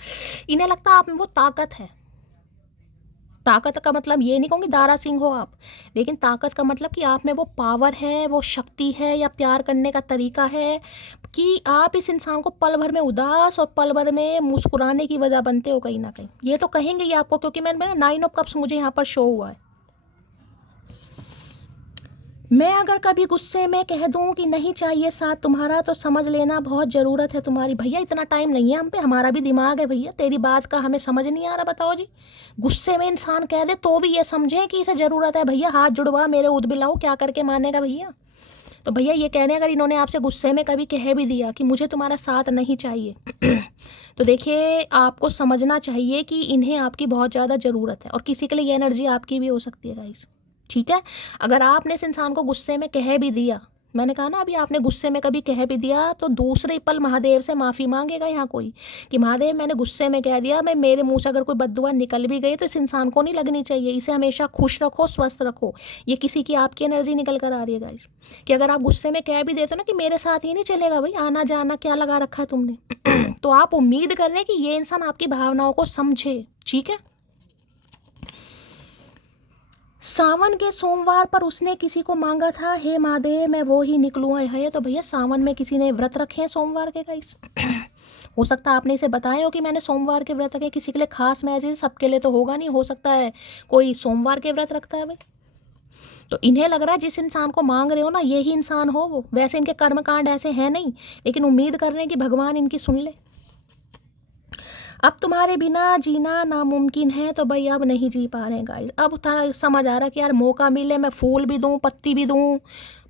इन्हें लगता है आप में वो ताकत है। ताकत का मतलब ये नहीं कहूँगी दारा सिंह हो आप, लेकिन ताकत का मतलब कि आप में वो पावर है, वो शक्ति है, या प्यार करने का तरीका है कि आप इस इंसान को पल भर में उदास और पल भर में मुस्कुराने की वजह बनते हो कहीं ना कहीं। ये तो कहेंगे ही आपको, क्योंकि मैंने 9 ऑफ कप्स मुझे यहाँ पर शो हुआ है। मैं अगर कभी गुस्से में कह दूं कि नहीं चाहिए साथ तुम्हारा, तो समझ लेना बहुत ज़रूरत है तुम्हारी। भैया इतना टाइम नहीं है हम पे, हमारा भी दिमाग है भैया, तेरी बात का हमें समझ नहीं आ रहा। बताओ जी, गुस्से में इंसान कह दे तो भी ये समझे कि इसे ज़रूरत है। भैया हाथ जुड़वा मेरे उद बिलाओ, क्या करके मानेगा भैया। तो भैया ये कहने, अगर इन्होंने आपसे गुस्से में कभी कह भी दिया कि मुझे तुम्हारा साथ नहीं चाहिए तो देखिए आपको समझना चाहिए कि इन्हें आपकी बहुत ज़्यादा ज़रूरत है, और किसी के लिए ये एनर्जी आपकी भी हो सकती है गाइस। ठीक है, अगर आपने इस इंसान को गुस्से में कह भी दिया, मैंने कहा ना अभी आपने गुस्से में कभी कह भी दिया, तो दूसरे पल महादेव से माफ़ी मांगेगा यहाँ कोई कि महादेव मैंने गुस्से में कह दिया, मैं मेरे मुंह से अगर कोई बद्दुआ निकल भी गई तो इस इंसान को नहीं लगनी चाहिए, इसे हमेशा खुश रखो, स्वस्थ रखो। ये किसी की आपकी एनर्जी निकल कर आ रही है गाइस, कि अगर आप गुस्से में कह भी देते हो ना कि मेरे साथ ही नहीं चलेगा भाई, आना जाना क्या लगा रखा है तुमने तो आप उम्मीद कर लें कि ये इंसान आपकी भावनाओं को समझे। ठीक है, सावन के सोमवार पर उसने किसी को मांगा था, हे महादेव मैं वो ही निकलूँ है। तो भैया सावन में किसी ने व्रत रखे हैं सोमवार के गाइस। हो सकता है आपने इसे बताया हो कि मैंने सोमवार के व्रत रखे, किसी के लिए खास मैसेज, सबके लिए तो होगा नहीं, हो सकता है कोई सोमवार के व्रत रखता है भाई। तो इन्हें लग रहा है जिस इंसान को मांग रहे हो ना यही इंसान हो वो। वैसे इनके कर्मकांड ऐसे हैं नहीं, लेकिन उम्मीद कर रहे हैं कि भगवान इनकी सुन ले। अब तुम्हारे बिना जीना नामुमकिन है, तो भाई अब नहीं जी पा रहे हैं गाइस। अब समझ आ रहा है कि यार मौका मिले मैं फूल भी दूं, पत्ती भी दूं,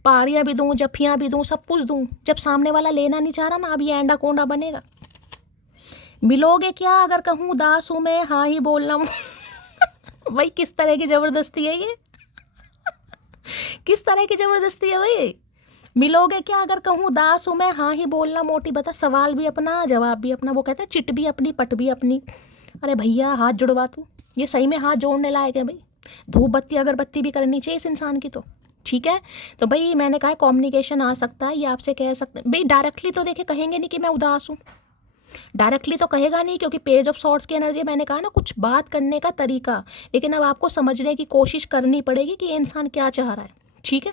पारियाँ भी दूं, जफियाँ भी दूं, सब कुछ दूं। जब सामने वाला लेना नहीं चाह रहा ना, अब ये एंडा कोंडा बनेगा। मिलोगे क्या अगर कहूँ उदास हूँ मैं, हाँ ही बोलना। भाई किस तरह की ज़बरदस्ती है ये, किस तरह की ज़बरदस्ती है भाई। मिलोगे क्या अगर कहूँ उदास हूँ मैं, हाँ ही बोलना मोटी बता। सवाल भी अपना जवाब भी अपना, वो कहते हैं चिट भी अपनी पट भी अपनी। अरे भैया हाथ जुड़वा तू, ये सही में हाथ जोड़ने लायक है भाई। धूप बत्ती अगरबत्ती भी करनी चाहिए इस इंसान की तो, ठीक है। तो भाई मैंने कहा कम्युनिकेशन आ सकता है, ये आपसे कह सकते हैं भाई। डायरेक्टली तो देखे कहेंगे नहीं कि मैं उदास हूँ, डायरेक्टली तो कहेगा नहीं, क्योंकि पेज ऑफ सॉर्ट्स की एनर्जी, मैंने कहा ना कुछ बात करने का तरीका। लेकिन अब आपको समझने की कोशिश करनी पड़ेगी कि ये इंसान क्या चाह रहा है, ठीक है।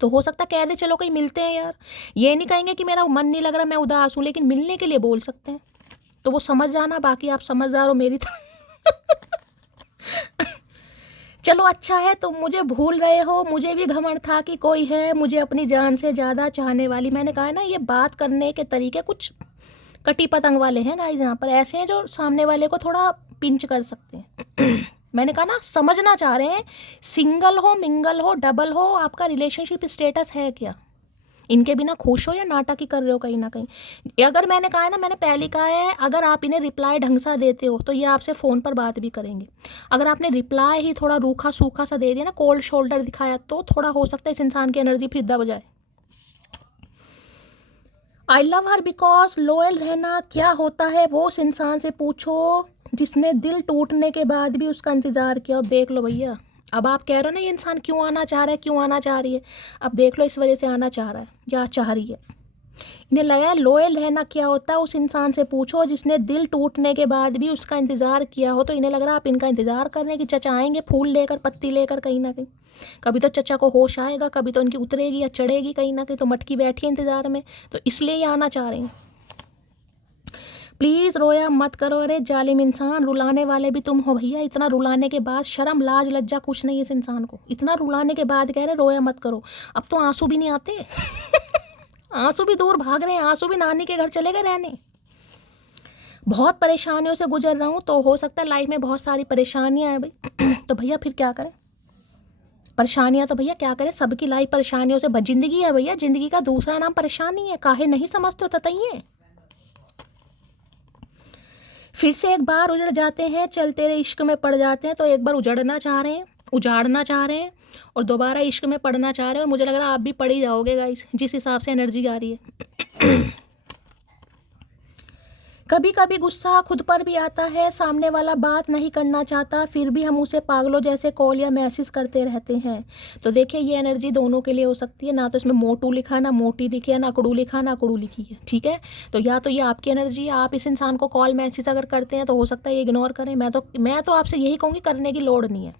तो हो सकता कह दे चलो कहीं मिलते हैं यार, ये नहीं कहेंगे कि मेरा मन नहीं लग रहा मैं उदास हूँ, लेकिन मिलने के लिए बोल सकते हैं। तो वो समझ जाना, बाकी आप समझदार हो मेरी चलो अच्छा है तुम मुझे भूल रहे हो, मुझे भी घमंड था कि कोई है मुझे अपनी जान से ज़्यादा चाहने वाली। मैंने कहा है ना ये बात करने के तरीके कुछ कटी पतंग वाले हैं गाइस, यहाँ पर ऐसे हैं जो सामने वाले को थोड़ा पिंच कर सकते हैं। मैंने कहा ना समझना चाह रहे हैं, सिंगल हो मिंगल हो डबल हो, आपका रिलेशनशिप स्टेटस है क्या, इनके बिना खुश हो या नाटक ही कर रहे हो कहीं ना कहीं। अगर मैंने कहा है ना, मैंने पहले कहा है, अगर आप इन्हें रिप्लाई ढंग सा देते हो तो ये आपसे फ़ोन पर बात भी करेंगे। अगर आपने रिप्लाई ही थोड़ा रूखा सूखा सा दे दिया ना, कोल्ड शोल्डर दिखाया, तो थोड़ा हो सकता है इस इंसान की एनर्जी फिर दब जाए। I love her because loyal रहना क्या होता है वो उस इंसान से पूछो जिसने दिल टूटने के बाद भी उसका इंतज़ार किया। अब देख लो भैया, अब आप कह रहे हो ना ये इंसान क्यों आना चाह रहा है, क्यों आना चाह रही है, अब देख लो इस वजह से आना चाह रहा है या चाह रही है। इन्हें लगा लॉयल रहना क्या होता है उस इंसान से पूछो जिसने दिल टूटने के बाद भी उसका इंतज़ार किया हो। तो इन्हें लग रहा है आप इनका इंतज़ार कर रहे हैं कि चचा आएंगे फूल लेकर पत्ती लेकर कहीं ना कहीं। कभी तो चचा को होश आएगा, कभी तो इनकी उतरेगी या चढ़ेगी कहीं ना कहीं, तो मटकी बैठी है इंतज़ार में, तो इसलिए ये आना चाह रहे हैं। प्लीज़ रोया मत करो, अरे जालिम इंसान, रुलाने वाले भी तुम हो भैया। इतना रुलाने के बाद शर्म लाज लज्जा कुछ नहीं है इस इंसान को, इतना रुलाने के बाद कह रहे रोया मत करो। अब तो आंसू भी नहीं आते आंसू भी दूर भाग रहे हैं, आंसू भी नानी के घर चले गए रहने। बहुत परेशानियों से गुजर रहा हूँ, तो हो सकता है लाइफ में बहुत सारी परेशानियाँ हैं भाई। तो भैया फिर क्या करें, परेशानियाँ तो भैया क्या करें, सबकी लाइफ परेशानियों से जिंदगी है भैया, जिंदगी का दूसरा नाम परेशानी है, काहे नहीं समझते हो ततइए। फिर से एक बार उजड़ जाते हैं, चल तेरे इश्क में पड़ जाते हैं। तो एक बार उजड़ना चाह रहे हैं, उजाड़ना चाह रहे हैं, और दोबारा इश्क में पड़ना चाह रहे हैं। और मुझे लग रहा है आप भी पड़ ही जाओगे गाइस, जिस हिसाब से एनर्जी आ रही है। कभी कभी गुस्सा खुद पर भी आता है, सामने वाला बात नहीं करना चाहता, फिर भी हम उसे पागलों जैसे कॉल या मैसेज करते रहते हैं। तो देखिए ये एनर्जी दोनों के लिए हो सकती है, ना तो इसमें मोटू लिखा, ना मोटी लिखी है, ना अकड़ू लिखा, ना अकड़ू लिखी है, ठीक है। तो या तो ये आपकी एनर्जी, आप इस इंसान को कॉल मैसेज अगर करते हैं तो हो सकता है ये इग्नोर करें। मैं तो आपसे यही कहूँगी करने की लोड़ नहीं है।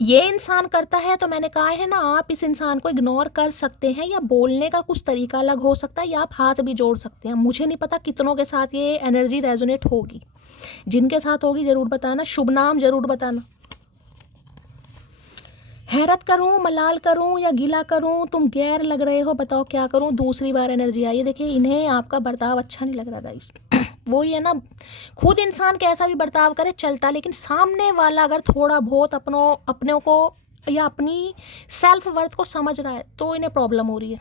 ये इंसान करता है तो मैंने कहा है ना, आप इस इंसान को इग्नोर कर सकते हैं, या बोलने का कुछ तरीका अलग हो सकता है, या आप हाथ भी जोड़ सकते हैं। मुझे नहीं पता कितनों के साथ ये एनर्जी रेजोनेट होगी, जिनके साथ होगी ज़रूर बताना, शुभ नाम ज़रूर बताना। हैरत करूं, मलाल करूं या गिला करूं, तुम गैर लग रहे हो, बताओ क्या करूं। दूसरी बार एनर्जी आई है, देखिए इन्हें आपका बर्ताव अच्छा नहीं लग रहा गाइस। वो ही है ना, खुद इंसान कैसा भी बर्ताव करे चलता, लेकिन सामने वाला अगर थोड़ा बहुत अपनों को या अपनी सेल्फ वर्थ को समझ रहा है तो इन्हें प्रॉब्लम हो रही है।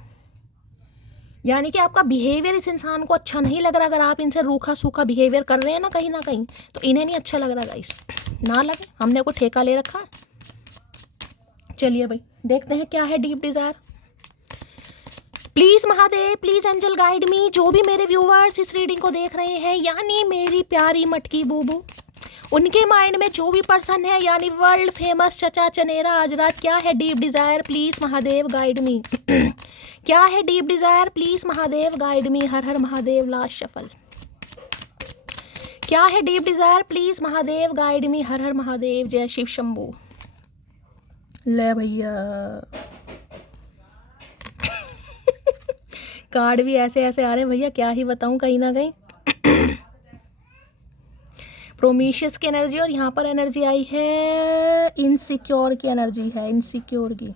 यानी कि आपका बिहेवियर इस इंसान को अच्छा नहीं लग रहा। अगर आप इनसे रूखा सूखा बिहेवियर कर रहे हैं ना कहीं तो इन्हें नहीं अच्छा लग रहा गाइस। ना लगे, हमने को ठेका ले रखा है। चलिए भाई देखते हैं क्या है deep desire. Please Mahadev, please angel guide me. जो भी मेरे व्यूअर्स इस रीडिंग को देख रहे हैं, यानी मेरी प्यारी मटकी बूबू, उनके माइंड में जो भी पर्सन है, यानी वर्ल्ड फेमस चचा चनेरा आज रात, क्या है deep desire, please Mahadev guide me. क्या है deep desire, please Mahadev guide me. हर हर महादेव, लास्ट शफल। क्या है deep desire, please Mahadev guide me. हर हर महादेव, जय शिव शंभू। ले भैया, कार्ड भी ऐसे ऐसे आ रहे हैं भैया, क्या ही बताऊं, कहीं ना कहीं प्रोमिशियस की एनर्जी, और यहाँ पर एनर्जी आई है इनसिक्योर की, एनर्जी है इनसिक्योर की।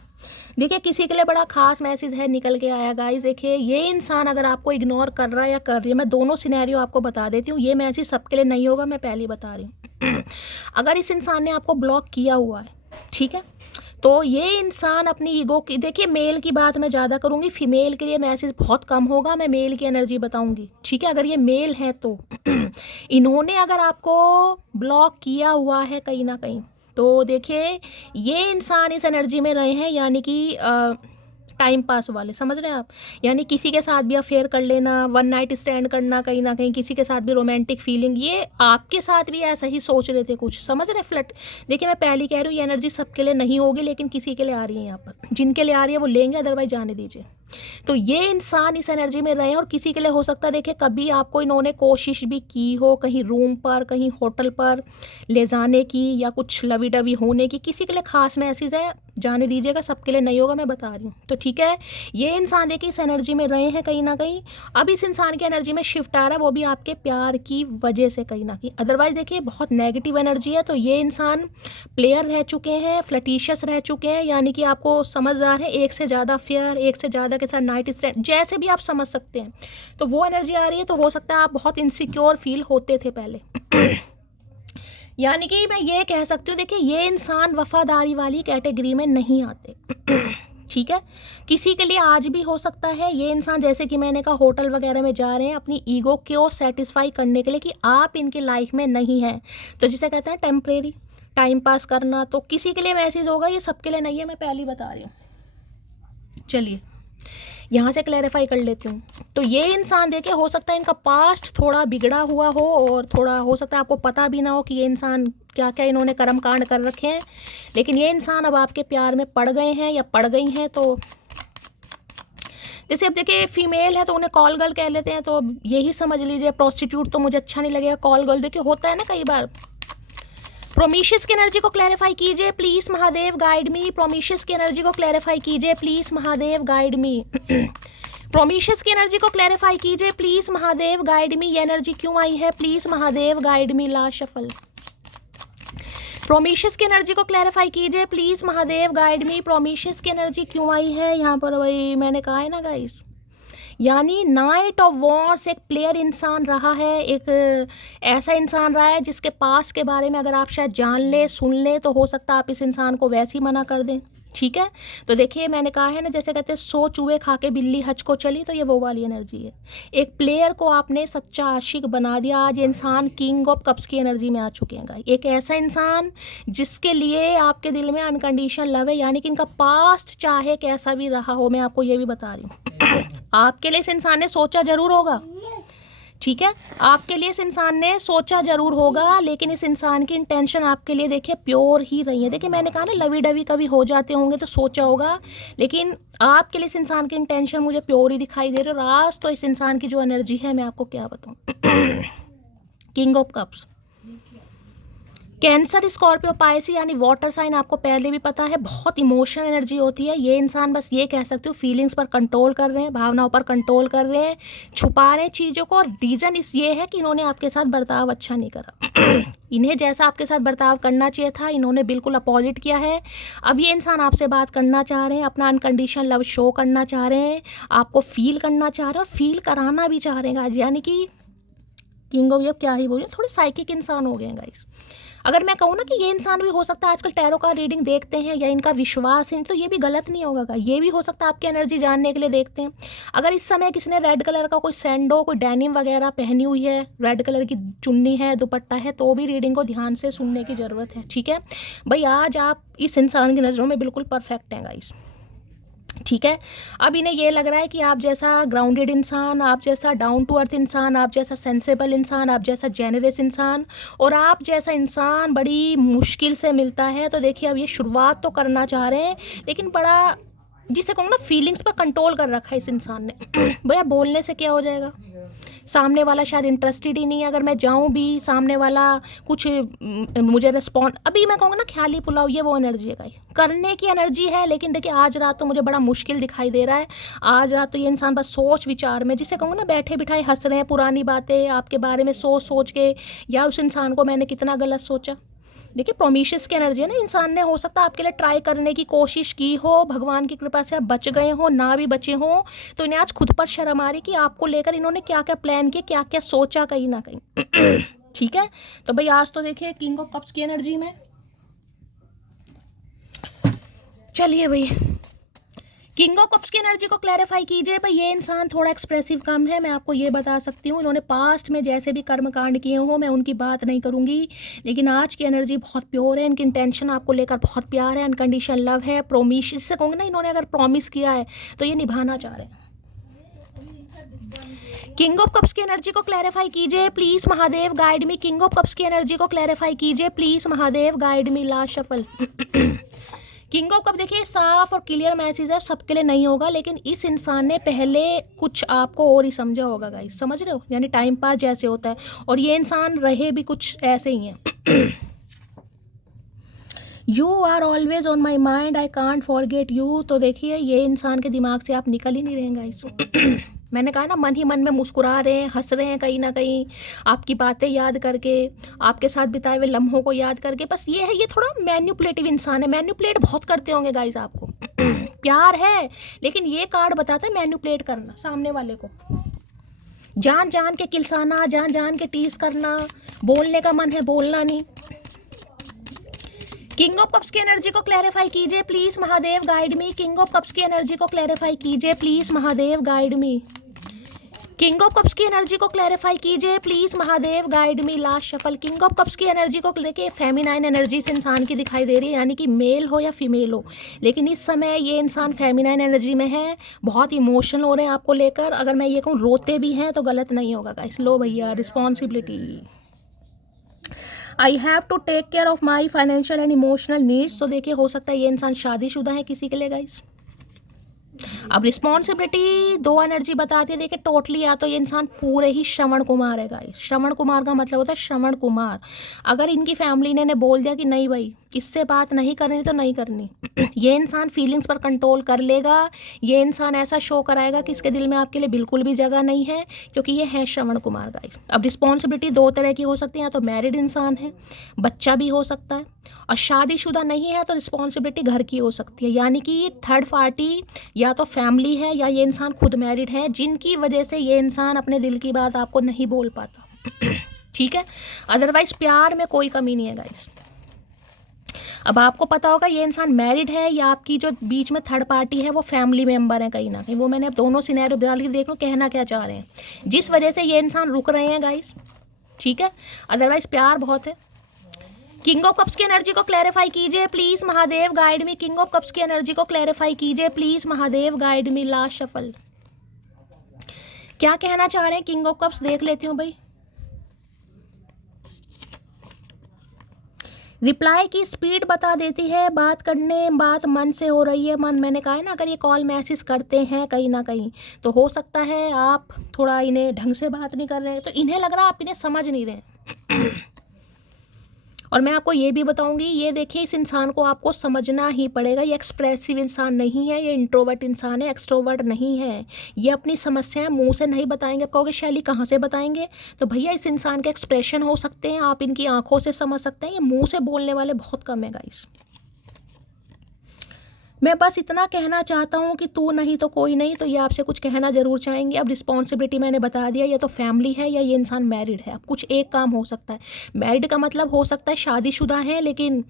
देखिए किसी के लिए बड़ा खास मैसेज है निकल के आया गाइस। देखिए ये इंसान अगर आपको इग्नोर कर रहा है या कर रही है, मैं दोनों सिनेरियो आपको बता देती हूँ, ये मैसेज सबके लिए नहीं होगा, मैं पहले ही बता रही हूँ। अगर इस इंसान ने आपको ब्लॉक किया हुआ है, ठीक है, तो ये इंसान अपनी ईगो की, देखिए मेल की बात मैं ज़्यादा करूँगी, फीमेल के लिए मैसेज बहुत कम होगा, मैं मेल की एनर्जी बताऊँगी, ठीक है। अगर ये मेल है तो इन्होंने अगर आपको ब्लॉक किया हुआ है कहीं ना कहीं, तो देखिए ये इंसान इस एनर्जी में रहे हैं, यानी कि टाइम पास वाले, समझ रहे हैं आप, यानी किसी के साथ भी अफेयर कर लेना, वन नाइट स्टैंड करना, कहीं ना कहीं किसी के साथ भी रोमांटिक फीलिंग, ये आपके साथ भी ऐसा ही सोच रहे थे कुछ, समझ रहे फ्लट। देखिए मैं पहले कह रही हूँ ये एनर्जी सबके लिए नहीं होगी, लेकिन किसी के लिए आ रही है यहाँ पर, जिनके लिए आ रही है वो लेंगे, अदरवाइज जाने दीजिए। तो ये इंसान इस एनर्जी में रहे, और किसी के लिए हो सकता है देखिए कभी आपको इन्होंने कोशिश भी की हो कहीं रूम पर, कहीं होटल पर ले जाने की, या कुछ लवी डवी होने की, किसी के लिए खास मैसेज है, जाने दीजिएगा, सबके लिए नहीं होगा, मैं बता रही हूँ। तो ठीक है, ये इंसान देखिए इस एनर्जी में रहे हैं कहीं ना कहीं, अब इस इंसान की एनर्जी में शिफ्ट आ रहा है, वो भी आपके प्यार की वजह से कहीं ना कहीं, अदरवाइज देखिए बहुत नेगेटिव एनर्जी है। तो ये इंसान प्लेयर रह चुके हैं, फ्लटिशियस रह चुके हैं, यानी कि आपको समझदार है, एक से ज़्यादा फेयर, एक से ज़्यादा के साथ नाइट स्टैंड, जैसे भी आप समझ सकते हैं, तो वो एनर्जी आ रही है। तो हो सकता है आप बहुत इनसिक्योर फील होते थे पहले। यानी कि मैं ये कह सकती हूँ, देखिए ये इंसान वफादारी वाली कैटेगरी में नहीं आते। ठीक है, किसी के लिए आज भी हो सकता है ये इंसान, जैसे कि मैंने कहा होटल वगैरह में जा रहे हैं अपनी ईगो को सेटिस्फाई करने के लिए, कि आप इनकी लाइफ में नहीं हैं, तो जिसे कहते हैं टेम्परेरी टाइम पास करना, तो किसी के लिए मैसेज होगा, ये सबके लिए नहीं है, मैं पहले ही बता रही हूँ। चलिए यहाँ से क्लैरिफाई कर लेती हूँ। तो ये इंसान देखिए हो सकता है इनका पास्ट थोड़ा बिगड़ा हुआ हो, और थोड़ा हो सकता है आपको पता भी ना हो कि ये इंसान क्या क्या इन्होंने कर्म कांड कर रखे हैं, लेकिन ये इंसान अब आपके प्यार में पड़ गए हैं या पड़ गई हैं। तो जैसे अब देखिए फीमेल है तो उन्हें कॉल गर्ल कह लेते हैं, तो यही समझ लीजिए, प्रोस्टिट्यूट तो मुझे अच्छा नहीं लगेगा, कॉल गर्ल देखिए होता है ना कई बार। प्रोमिशियस की एनर्जी को क्लैरिफाई कीजिए please Mahadev, guide me. Prometheus की एनर्जी को क्लैरिफाई कीजिए please Mahadev, guide me. Prometheus की एनर्जी को क्लैरिफाई कीजिए प्लीज महादेव, गाइड मी। ये एनर्जी क्यों आई है please Mahadev, guide me. Last shuffle. Prometheus की एनर्जी को क्लैरिफाई कीजिए please Mahadev, guide me. Prometheus की एनर्जी क्यों आई है यहाँ पर, वही मैंने कहा है ना गाइस, यानी नाइट ऑफ वॉर्स एक प्लेयर इंसान रहा है, एक ऐसा इंसान रहा है जिसके पास के बारे में अगर आप शायद जान ले, सुन ले, तो हो सकता है आप इस इंसान को वैसे ही मना कर दें। ठीक है, तो देखिए मैंने कहा है ना, जैसे कहते हैं 100 चूहे खा के बिल्ली हज को चली, तो ये वो वाली एनर्जी है। एक प्लेयर को आपने सच्चा आशिक बना दिया। आज ये इंसान किंग ऑफ कप्स की एनर्जी में आ चुके हैं गाइस। एक ऐसा इंसान जिसके लिए आपके दिल में अनकंडीशनल लव है, यानी कि इनका पास्ट चाहे कैसा भी रहा हो, मैं आपको ये भी बता रही हूँ, आपके लिए इस इंसान ने सोचा जरूर होगा। ठीक है, आपके लिए इस इंसान ने सोचा जरूर होगा, लेकिन इस इंसान की इंटेंशन आपके लिए देखिए प्योर ही रही है। देखिए मैंने कहा ना लवी डवी कभी हो जाते होंगे तो सोचा होगा, लेकिन आपके लिए इस इंसान की इंटेंशन मुझे प्योर ही दिखाई दे रही है। और आज तो इस इंसान की जो एनर्जी है मैं आपको क्या बताऊं। King of cups, cancer, Scorpio, Pisces, यानी वाटर साइन, आपको पहले भी पता है बहुत इमोशनल एनर्जी होती है। ये इंसान बस ये कह सकते हो फीलिंग्स पर कंट्रोल कर रहे हैं, भावनाओं पर कंट्रोल कर रहे हैं, छुपा रहे हैं चीज़ों को। और रीज़न इस ये है कि इन्होंने आपके साथ बर्ताव अच्छा नहीं करा। इन्हें जैसा आपके साथ बर्ताव करना चाहिए था, इन्होंने बिल्कुल अपोजिट किया है। अब ये इंसान आपसे बात करना चाह रहे हैं, अपना अनकंडीशनल लव शो करना चाह रहे हैं, आपको फील करना चाह रहे हैं, और फील कराना भी चाह रहे हैं आज, यानी कि किंग ऑफ, अब क्या ही बोलिए, थोड़े साइकिक इंसान हो गए हैं गाइस। अगर मैं कहूँ ना कि ये इंसान भी हो सकता है आजकल टैरो का रीडिंग देखते हैं या इनका विश्वास है, तो ये भी गलत नहीं होगा। ये भी हो सकता है आपकी एनर्जी जानने के लिए देखते हैं। अगर इस समय किसी ने रेड कलर का कोई सैंडो, कोई डेनिम वगैरह पहनी हुई है, रेड कलर की चुन्नी है, दुपट्टा है, तो भी रीडिंग को ध्यान से सुनने की ज़रूरत है। ठीक है भाई, आज आप इस इंसान की नज़रों में बिल्कुल परफेक्ट हैं गाइस। ठीक है, अब इन्हें ये लग रहा है कि आप जैसा ग्राउंडेड इंसान, आप जैसा डाउन टू अर्थ इंसान, आप जैसा सेंसेबल इंसान, आप जैसा जेनरस इंसान, और आप जैसा इंसान बड़ी मुश्किल से मिलता है। तो देखिए अब ये शुरुआत तो करना चाह रहे हैं, लेकिन बड़ा जिसे कहूँ ना फीलिंग्स पर कंट्रोल कर रखा है इस इंसान ने। भैया बोलने से क्या हो जाएगा, सामने वाला शायद इंटरेस्टेड ही नहीं है, अगर मैं जाऊं भी सामने वाला कुछ मुझे रिस्पॉन्ड, अभी मैं कहूँगा ना ख्याली पुलाव, ये वो एनर्जी है गाइस, करने की एनर्जी है। लेकिन देखिए आज रात तो मुझे बड़ा मुश्किल दिखाई दे रहा है। आज रात तो ये इंसान बस सोच विचार में, जिसे कहूँगा ना बैठे बिठाए हंस रहे हैं, पुरानी बातें आपके बारे में सोच सोच के, यार उस इंसान को मैंने कितना गलत सोचा। देखिए प्रोमिशियस की एनर्जी है ना, इंसान ने हो सकता है आपके लिए ट्राई करने की कोशिश की हो, भगवान की कृपा से आप बच गए हो, ना भी बचे हो तो इन्हें आज खुद पर शर्म आ रही कि आपको लेकर इन्होंने क्या क्या प्लान किया, क्या क्या सोचा कहीं ना कहीं। ठीक है, तो भाई आज तो देखिए किंग ऑफ कप्स की एनर्जी में, चलिए भाई किंग ऑफ कप्स की एनर्जी को क्लैरिफाई कीजिए। भाई ये इंसान थोड़ा एक्सप्रेसिव कम है, मैं आपको ये बता सकती हूँ। इन्होंने पास्ट में जैसे भी कर्म कांड किए हो मैं उनकी बात नहीं करूँगी, लेकिन आज की एनर्जी बहुत प्योर है, इनकी इंटेंशन आपको लेकर बहुत प्यार है, अनकंडीशनल लव है, प्रोमिस, इससे कहूँगी ना इन्होंने अगर प्रॉमिस किया है तो ये निभाना चाह रहे हैं। किंग ऑफ कप्स की एनर्जी को क्लैरिफाई कीजिए please Mahadev, guide me. King of cups की एनर्जी को क्लैरिफाई कीजिए please Mahadev, guide me. Last shuffle. King of cup देखिए साफ और क्लियर मैसेज है, सबके लिए नहीं होगा, लेकिन इस इंसान ने पहले कुछ आपको और ही समझा होगा गाइस, समझ रहे हो, यानी टाइम पास जैसे होता है, और ये इंसान रहे भी कुछ ऐसे ही हैं। You are always on my mind, I can't forget you. तो देखिए ये इंसान के दिमाग से आप निकल ही नहीं रहे गाइस। मैंने कहा ना, मन ही मन में मुस्कुरा रहे हैं, हंस रहे हैं कहीं ना कहीं, आपकी बातें याद करके, आपके साथ बिताए हुए लम्हों को याद करके। बस ये है, ये थोड़ा मैन्युपुलेटिव इंसान है, मैन्युपुलेट बहुत करते होंगे गाइस आपको। प्यार है, लेकिन ये कार्ड बताता है मैन्युपुलेट करना सामने वाले को, जान जान के किलसाना, जान जान के टीज करना, बोलने का मन है बोलना नहीं। किंग ऑफ कप्स की एनर्जी को क्लैरिफाई कीजिए please Mahadev, guide me. King of cups की एनर्जी को क्लैरिफाई कीजिए please Mahadev, guide me. King of cups की एनर्जी को क्लैरिफाई कीजिए please Mahadev, guide me. Last shuffle. King of cups की एनर्जी को लेके फेमिनाइन एनर्जी इस इंसान की दिखाई दे रही है, यानी कि मेल हो या फीमेल हो, लेकिन इस समय ये इंसान फेमिनाइन एनर्जी में है, बहुत इमोशनल हो रहे हैं आपको लेकर। अगर मैं ये कहूँ रोते भी हैं तो गलत नहीं होगा गाइस। लो भैया, responsibility, I have to take care of my financial and emotional needs. तो देखिए हो सकता है ये इंसान शादीशुदा है किसी के लिए गाइस। अब रिस्पॉन्सिबिलिटी दो एनर्जी बताती है, देखिए टोटली या तो ये इंसान पूरे ही श्रवण कुमार है गाइस। श्रवण कुमार का मतलब होता है श्रवण कुमार। अगर इनकी फैमिली ने बोल दिया कि नहीं भाई इससे बात नहीं करनी तो नहीं करनी, ये इंसान फीलिंग्स पर कंट्रोल कर लेगा। ये इंसान ऐसा शो कराएगा कि इसके दिल में आपके लिए बिल्कुल भी जगह नहीं है, क्योंकि ये है श्रवण कुमार गाइस। अब रिस्पॉन्सिबिलिटी दो तरह की हो सकती है, या तो मैरिड इंसान है, बच्चा भी हो सकता है, और शादीशुदा नहीं है तो रिस्पॉन्सिबिलिटी घर की हो सकती है, यानी कि थर्ड पार्टी या तो फैमिली है या ये इंसान खुद मैरिड है, जिनकी वजह से ये इंसान अपने दिल की बात आपको नहीं बोल पाता। ठीक है, अदरवाइज प्यार में कोई कमी नहीं है गाइस। अब आपको पता होगा ये इंसान मैरिड है या आपकी जो बीच में थर्ड पार्टी है वो फैमिली मेंबर है कहीं ना कहीं, वो मैंने अब दोनों सिनेरियो डाल के देख लो कहना क्या चाह रहे हैं, जिस वजह से ये इंसान रुक रहे हैं गाइस। ठीक है, अदरवाइज प्यार बहुत है। किंग ऑफ कप्स की एनर्जी को क्लैरिफाई कीजिए please Mahadev, guide me. King of cups की एनर्जी को क्लैरिफाई कीजिए please Mahadev, guide me. Last shuffle. क्या कहना चाह रहे हैं किंग ऑफ कप्स, देख लेती हूँ भाई। रिप्लाई की स्पीड बता देती है, बात मन से हो रही है। मैंने कहा है ना, अगर ये कॉल मैसेज करते हैं कहीं ना कहीं तो हो सकता है आप थोड़ा इन्हें ढंग से बात नहीं कर रहे हैं, तो इन्हें लग रहा है आप इन्हें समझ नहीं रहे। और मैं आपको ये भी बताऊंगी, ये देखिए इस इंसान को आपको समझना ही पड़ेगा। ये एक्सप्रेसिव इंसान नहीं है, ये इंट्रोवर्ट इंसान है, एक्सट्रोवर्ट नहीं है। ये अपनी समस्याएं मुंह से नहीं बताएंगे। आप कहोगे शैली कहाँ से बताएंगे, तो भैया इस इंसान के एक्सप्रेशन हो सकते हैं, आप इनकी आंखों से समझ सकते हैं। ये मुंह से बोलने वाले बहुत कम है गाइस। मैं बस इतना कहना चाहता हूँ कि तू नहीं तो कोई नहीं, तो ये आपसे कुछ कहना जरूर चाहेंगे। अब रिस्पॉन्सिबिलिटी मैंने बता दिया, ये तो फैमिली है या ये इंसान मैरिड है। अब कुछ एक काम हो सकता है, मैरिड का मतलब हो सकता है शादीशुदा है, लेकिन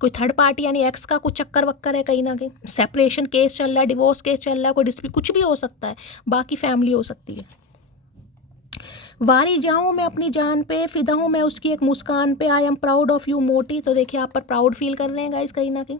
कोई थर्ड पार्टी यानी एक्स का कुछ चक्कर वक्कर है कहीं ना कहीं, सेपरेशन केस चल रहा है, डिवोर्स केस चल रहा है, कोई डिस्प्यूट, कुछ भी हो सकता है। बाकी फैमिली हो सकती है। वारी जाऊँ मैं अपनी जान पे, फिदा हूँ मैं उसकी एक मुस्कान पे, I am proud of you मोटी। तो देखिए आप पर प्राउड फील कर रहे हैं गाइस कहीं ना कहीं।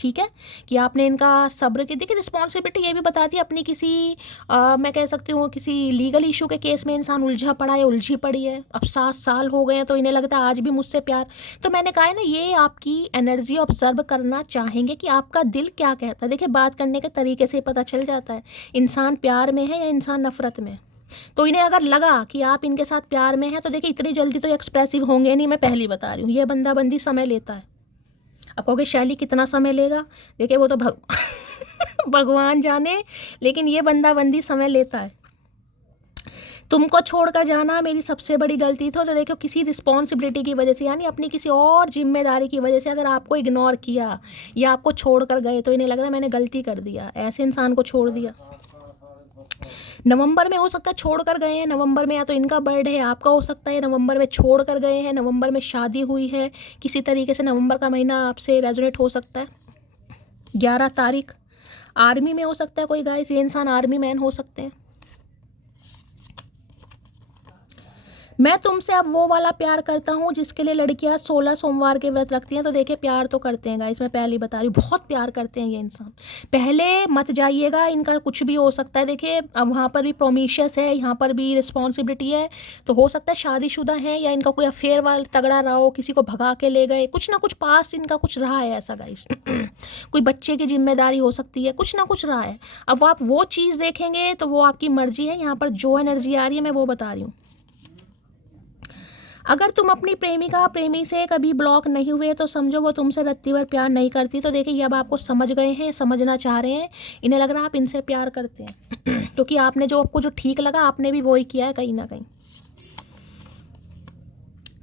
ठीक है, कि आपने इनका सब्र की। देखिए रिस्पॉन्सिबिलिटी ये भी बताती है अपनी किसी मैं कह सकती हूँ किसी लीगल इशू के केस में इंसान उलझा पड़ा है, उलझी पड़ी है। अब 7 साल हो गए हैं तो इन्हें लगता है आज भी मुझसे प्यार। तो मैंने कहा है ना, ये आपकी एनर्जी ऑब्जर्व करना चाहेंगे कि आपका दिल क्या कहता है। देखिए बात करने के तरीके से पता चल जाता है इंसान प्यार में है या इंसान नफरत में। तो इन्हें अगर लगा कि आप इनके साथ प्यार में हैं तो देखिए इतनी जल्दी तो एक्सप्रेसिव होंगे नहीं, मैं पहली बता रही हूँ। ये बंदा बंदी समय लेता है। अब कहोगे शैली कितना समय लेगा, देखिए वो तो भगवान जाने, लेकिन ये बंदा बंदी समय लेता है। तुमको छोड़कर जाना मेरी सबसे बड़ी गलती थी, तो देखो किसी रिस्पॉन्सिबिलिटी की वजह से, यानी अपनी किसी और जिम्मेदारी की वजह से अगर आपको इग्नोर किया या आपको छोड़कर गए तो इन्हें लग रहा है मैंने गलती कर दिया, ऐसे इंसान को छोड़ दिया। नवंबर में हो सकता है छोड़ कर गए हैं, नवंबर में या तो इनका बर्थडे है, आपका हो सकता है नवंबर में छोड़ कर गए हैं, नवंबर में शादी हुई है, किसी तरीके से नवंबर का महीना आपसे रेजोनेट हो सकता है। 11 तारीख आर्मी में हो सकता है कोई गाइस, ये इंसान आर्मी मैन हो सकते हैं। मैं तुमसे अब वो वाला प्यार करता हूँ जिसके लिए लड़कियाँ 16 सोमवार के व्रत रखती हैं। तो देखिए प्यार तो करते हैं गाइस, मैं पहले ही बता रही हूँ, बहुत प्यार करते हैं ये इंसान। पहले मत जाइएगा, इनका कुछ भी हो सकता है। देखिए अब वहाँ पर भी प्रोमिशियस है, यहाँ पर भी रिस्पॉन्सिबिलिटी है, तो हो सकता है शादीशुदा है या इनका कोई अफेयर वाला तगड़ा रहा हो, किसी को भगा के ले गए, कुछ ना कुछ पास्ट इनका कुछ रहा है ऐसा गाइस। कोई बच्चे की जिम्मेदारी हो सकती है, कुछ ना कुछ रहा है। अब आप वो चीज़ देखेंगे तो वो आपकी मर्जी है। यहाँ पर जो एनर्जी आ रही है मैं वो बता रही हूँ। अगर तुम अपनी प्रेमिका प्रेमी से कभी ब्लॉक नहीं हुए तो समझो वो तुमसे रत्ती भर प्यार नहीं करती। तो देखिए ये अब आपको समझ गए हैं, समझना चाह रहे हैं, इन्हें लग रहा है आप इनसे प्यार करते हैं क्योंकि आपने जो आपको जो ठीक लगा आपने भी वही किया है कहीं ना कहीं।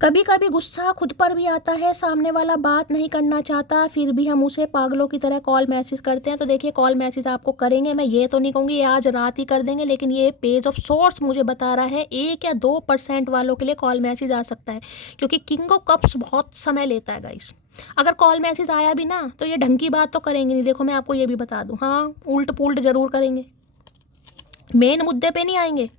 कभी कभी गुस्सा खुद पर भी आता है, सामने वाला बात नहीं करना चाहता फिर भी हम उसे पागलों की तरह कॉल मैसेज करते हैं। तो देखिए कॉल मैसेज आपको करेंगे, मैं ये तो नहीं कहूँगी ये आज रात ही कर देंगे, लेकिन ये पेज ऑफ सोर्स मुझे बता रहा है 1 या 2% वालों के लिए कॉल मैसेज आ सकता है, क्योंकि किंग ऑफ कप्स बहुत समय लेता है गाइस। अगर कॉल मैसेज आया भी ना तो ये ढंग की बात तो करेंगे नहीं। देखो मैं आपको ये भी बता दूँ, हाँ उल्ट पुल्ट जरूर करेंगे, मेन मुद्दे पे नहीं आएंगे।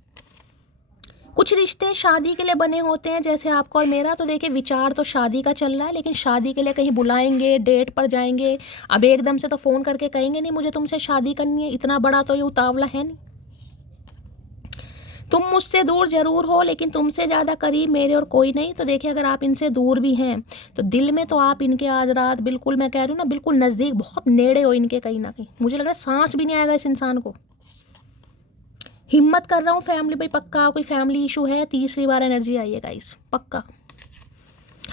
कुछ रिश्ते शादी के लिए बने होते हैं जैसे आपका और मेरा। तो देखिए विचार तो शादी का चल रहा है, लेकिन शादी के लिए कहीं बुलाएंगे, डेट पर जाएंगे, अब एकदम से तो फ़ोन करके कहेंगे नहीं मुझे तुमसे शादी करनी है, इतना बड़ा तो ये उतावला है नहीं। तुम मुझसे दूर जरूर हो लेकिन तुमसे ज़्यादा करीब मेरे और कोई नहीं। तो देखिए अगर आप इनसे दूर भी हैं तो दिल में तो आप इनके आज रात बिल्कुल, मैं कह रही हूँ ना, बिल्कुल नज़दीक, बहुत नेड़े हो इनके कहीं ना कहीं। मुझे लग रहा है सांस भी नहीं आएगा इस इंसान को। हिम्मत कर रहा हूँ फैमिली भाई, पक्का कोई फैमिली इशू है, तीसरी बार एनर्जी आई है गाइस पक्का।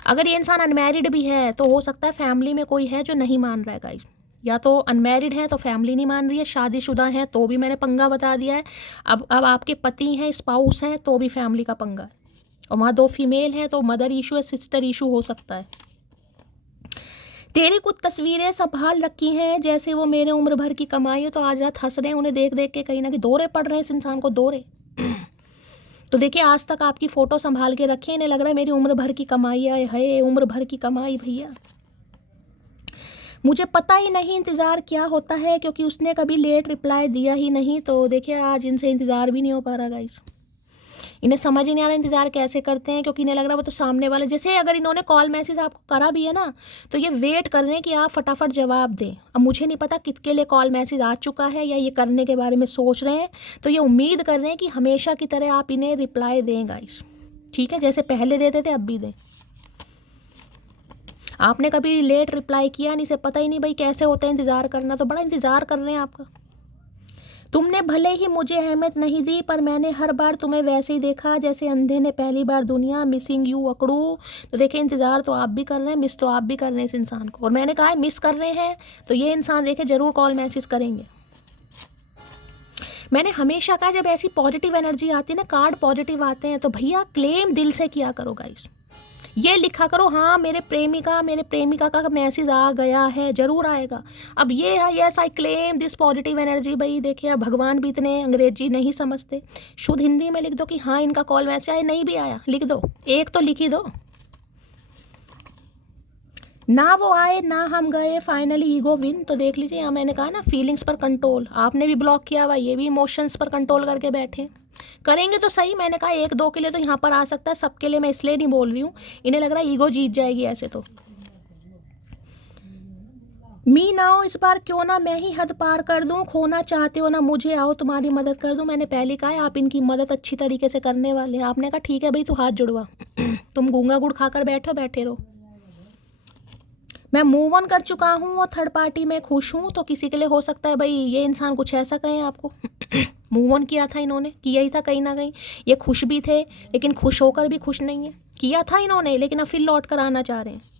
अगर ये इंसान अनमैरिड भी है तो हो सकता है फैमिली में कोई है जो नहीं मान रहा है गाइस, या तो अनमैरिड है तो फैमिली नहीं मान रही है, शादीशुदा है तो भी मैंने पंगा बता दिया है। अब आपके पति हैं, स्पाउस हैं, तो भी फैमिली का पंगा है, और वहाँ 2 फीमेल हैं तो मदर इशू है, सिस्टर इशू हो सकता है। तेरी कुछ तस्वीरें संभाल रखी हैं जैसे वो मेरे उम्र भर की कमाई हो। तो आज रात हंस रहे हैं, उन्हें देख देख के कहीं ना कहीं दौरे पड़ रहे हैं इस इंसान को, दौरे। तो देखिए आज तक आपकी फ़ोटो संभाल के रखी है, इन्हें लग रहा है मेरी उम्र भर की कमाई है, उम्र भर की कमाई भैया। मुझे पता ही नहीं इंतज़ार क्या होता है क्योंकि उसने कभी लेट रिप्लाई दिया ही नहीं। तो देखिए आज इनसे इंतज़ार भी नहीं हो पा रहा गाइस, इन्हें समझ ही नहीं आ रहा इंतज़ार कैसे करते हैं, क्योंकि इन्हें लग रहा है वो तो सामने वाले, जैसे अगर इन्होंने कॉल मैसेज आपको करा भी है ना तो ये वेट कर रहे हैं कि आप फटाफट जवाब दें। अब मुझे नहीं पता किसके लिए कॉल मैसेज आ चुका है या ये करने के बारे में सोच रहे हैं, तो ये उम्मीद कर रहे हैं कि हमेशा की तरह आप इन्हें रिप्लाई दें गाइस, ठीक है, जैसे पहले देते थे अब भी दें। आपने कभी लेट रिप्लाई किया नहीं, इसे पता ही नहीं भाई कैसे होता है इंतज़ार करना, तो बड़ा इंतज़ार कर रहे हैं आपका। तुमने भले ही मुझे अहमियत नहीं दी पर मैंने हर बार तुम्हें वैसे ही देखा जैसे अंधे ने पहली बार दुनिया, मिसिंग यू अकड़ू। तो देखिए इंतज़ार तो आप भी कर रहे हैं, मिस तो आप भी कर रहे हैं इस इंसान को, और मैंने कहा है मिस कर रहे हैं तो ये इंसान देखे ज़रूर कॉल मैसेज करेंगे। मैंने हमेशा कहा जब ऐसी पॉजिटिव एनर्जी आती है ना, कार्ड पॉजिटिव आते हैं, तो भैया क्लेम दिल से किया करो गाइस, ये लिखा करो हाँ मेरे प्रेमिका का मैसेज आ गया है, ज़रूर आएगा। अब ये है yes I claim this positive energy. भाई देखिए अब भगवान भी इतने अंग्रेजी नहीं समझते, शुद्ध हिंदी में लिख दो कि हाँ इनका कॉल मैसेज आया, नहीं भी आया लिख दो, एक तो लिख ही दो। ना वो आए ना हम गए, फाइनली ईगो विन। तो देख लीजिए यहाँ मैंने कहा ना फीलिंग्स पर कंट्रोल, आपने भी ब्लॉक किया हुआ, ये भी इमोशंस पर कंट्रोल करके बैठे, करेंगे तो सही। मैंने कहा 1-2 के लिए तो यहाँ पर आ सकता है, सबके लिए मैं इसलिए नहीं बोल रही हूँ, इन्हें लग रहा है ईगो जीत जाएगी ऐसे तो। मी ना हो इस बार क्यों ना मैं ही हद पार कर दूं, खोना चाहते हो ना मुझे, आओ तुम्हारी मदद कर दूं। मैंने पहले कहा है आप इनकी मदद अच्छी तरीके से करने वाले हैं, आपने कहा ठीक है भाई तू हाथ जुड़वा तुम गूंगा गुड़ खाकर बैठे रहो। मैं मूव ऑन कर चुका हूँ और थर्ड पार्टी में खुश हूँ, तो किसी के लिए हो सकता है भाई ये इंसान कुछ ऐसा कहें आपको। मूव ऑन किया था इन्होंने, किया ही था कहीं ना कहीं। ये खुश भी थे लेकिन खुश होकर भी खुश नहीं है, किया था इन्होंने लेकिन अब फिर लौट कर आना चाह रहे हैं।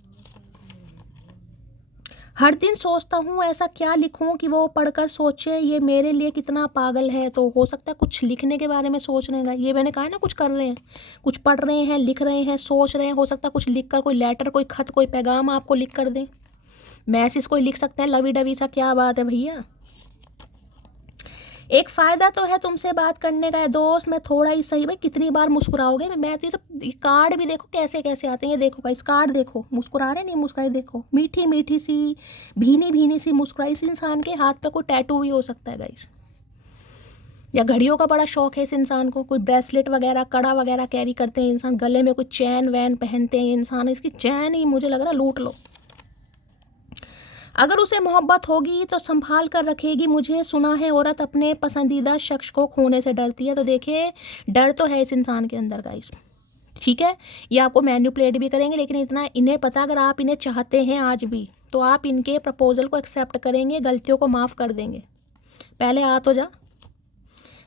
हर दिन सोचता हूँ ऐसा क्या लिखूँ कि वो पढ़कर सोचे ये मेरे लिए कितना पागल है। तो हो सकता है कुछ लिखने के बारे में सोच रहे हैं, ये मैंने कहा है ना, कुछ कर रहे हैं, कुछ पढ़ रहे हैं, लिख रहे हैं, सोच रहे हैं। हो सकता है कुछ लिख कर, कोई लेटर, कोई खत, कोई पैगाम आपको लिख कर दें, मैसेज कोई लिख सकते हैं लवी डवी सा। क्या बात है भैया। एक फ़ायदा तो है तुमसे बात करने का है दोस्त, मैं थोड़ा ही सही। भाई कितनी बार मुस्कुराओगे। मैं तो ये कार्ड भी देखो कैसे कैसे आते हैं, ये देखो इस कार्ड देखो, मुस्कुरा रहे नहीं मुस्कुराए, देखो मीठी मीठी सी भीनी भीनी सी मुस्कुराई। इस इंसान के हाथ पे कोई टैटू भी हो सकता है गाइस, या घड़ियों का बड़ा शौक है इस इंसान को, कोई ब्रेसलेट वगैरह, कड़ा वगैरह कैरी करते हैं इंसान, गले में कोई चैन वैन पहनते हैं इंसान। इसकी चैन ही मुझे लग रहा है लूट लो। अगर उसे मोहब्बत होगी तो संभाल कर रखेगी मुझे। सुना है औरत अपने पसंदीदा शख्स को खोने से डरती है। तो देखिए डर तो है इस इंसान के अंदर गाइस, ठीक है। ये आपको मैन्युपुलेट भी करेंगे, लेकिन इतना इन्हें पता, अगर आप इन्हें चाहते हैं आज भी तो आप इनके प्रपोजल को एक्सेप्ट करेंगे, गलतियों को माफ़ कर देंगे। पहले आ तो जा।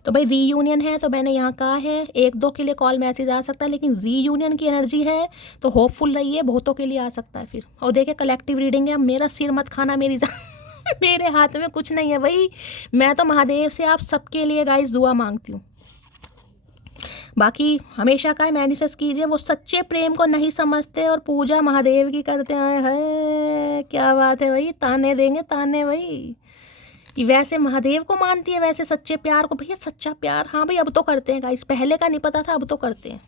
तो भाई रीयूनियन है, तो मैंने यहाँ कहा है एक दो के लिए कॉल मैसेज आ सकता है, लेकिन रीयूनियन की एनर्जी है तो होपफुल रहिए, बहुतों के लिए आ सकता है फिर। और देखिए कलेक्टिव रीडिंग है। मेरा सिर मत खाना, मेरी मेरे हाथ में कुछ नहीं है भाई। मैं तो महादेव से आप सबके लिए गाइस दुआ मांगती हूँ। बाकी हमेशा का मैनिफेस्ट कीजिए। वो सच्चे प्रेम को नहीं समझते और पूजा महादेव की करते आए हैं। क्या बात है भाई, ताने देंगे ताने भाई कि वैसे महादेव को मानती है, वैसे सच्चे प्यार को। भैया सच्चा प्यार, हाँ भाई अब तो करते हैं गाइस, पहले का नहीं पता था, अब तो करते हैं।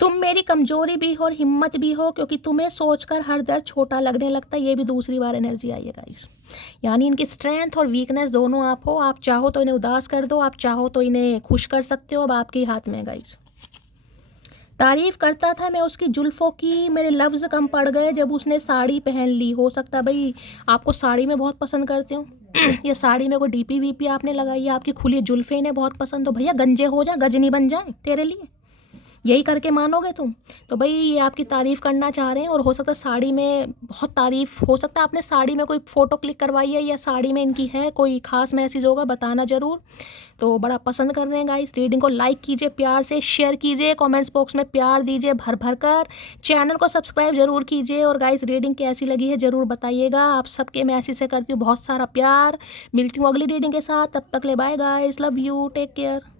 तुम मेरी कमजोरी भी हो और हिम्मत भी हो, क्योंकि तुम्हें सोचकर हर दर्द छोटा लगने लगता है। ये भी दूसरी बार एनर्जी आई है गाइस, यानी इनकी स्ट्रेंथ और वीकनेस दोनों आप हो। आप चाहो तो इन्हें उदास कर दो, आप चाहो तो इन्हें खुश कर सकते हो, अब आपके ही हाथ में है गाइस। तारीफ़ करता था मैं उसकी जुल्फ़ों की, मेरे लफ्ज़ कम पड़ गए जब उसने साड़ी पहन ली। हो सकता है भाई आपको साड़ी में बहुत पसंद करते हो, या साड़ी में कोई डीपी वीपी आपने लगाई है, आपकी खुली जुल्फ़ें इन्हें बहुत पसंद हो। भैया गंजे हो जाए, गजनी बन जाए तेरे लिए, यही करके मानोगे तुम। तो भाई ये आपकी तारीफ़ करना चाह रहे हैं, और हो सकता है साड़ी में बहुत तारीफ़, हो सकता है आपने साड़ी में कोई फ़ोटो क्लिक करवाई है, या साड़ी में इनकी है कोई ख़ास मैसेज होगा, बताना ज़रूर। तो बड़ा पसंद कर रहे हैं गाइस। रीडिंग को लाइक कीजिए, प्यार से शेयर कीजिए, कमेंट्स बॉक्स में प्यार दीजिए भर भर कर, चैनल को सब्सक्राइब जरूर कीजिए। और गाइस रीडिंग कैसी लगी है ज़रूर बताइएगा। आप सबके मैं ऐसे से करती हूँ बहुत सारा प्यार। मिलती हूँ अगली रीडिंग के साथ, तब तक ले bye guys, love you, take care.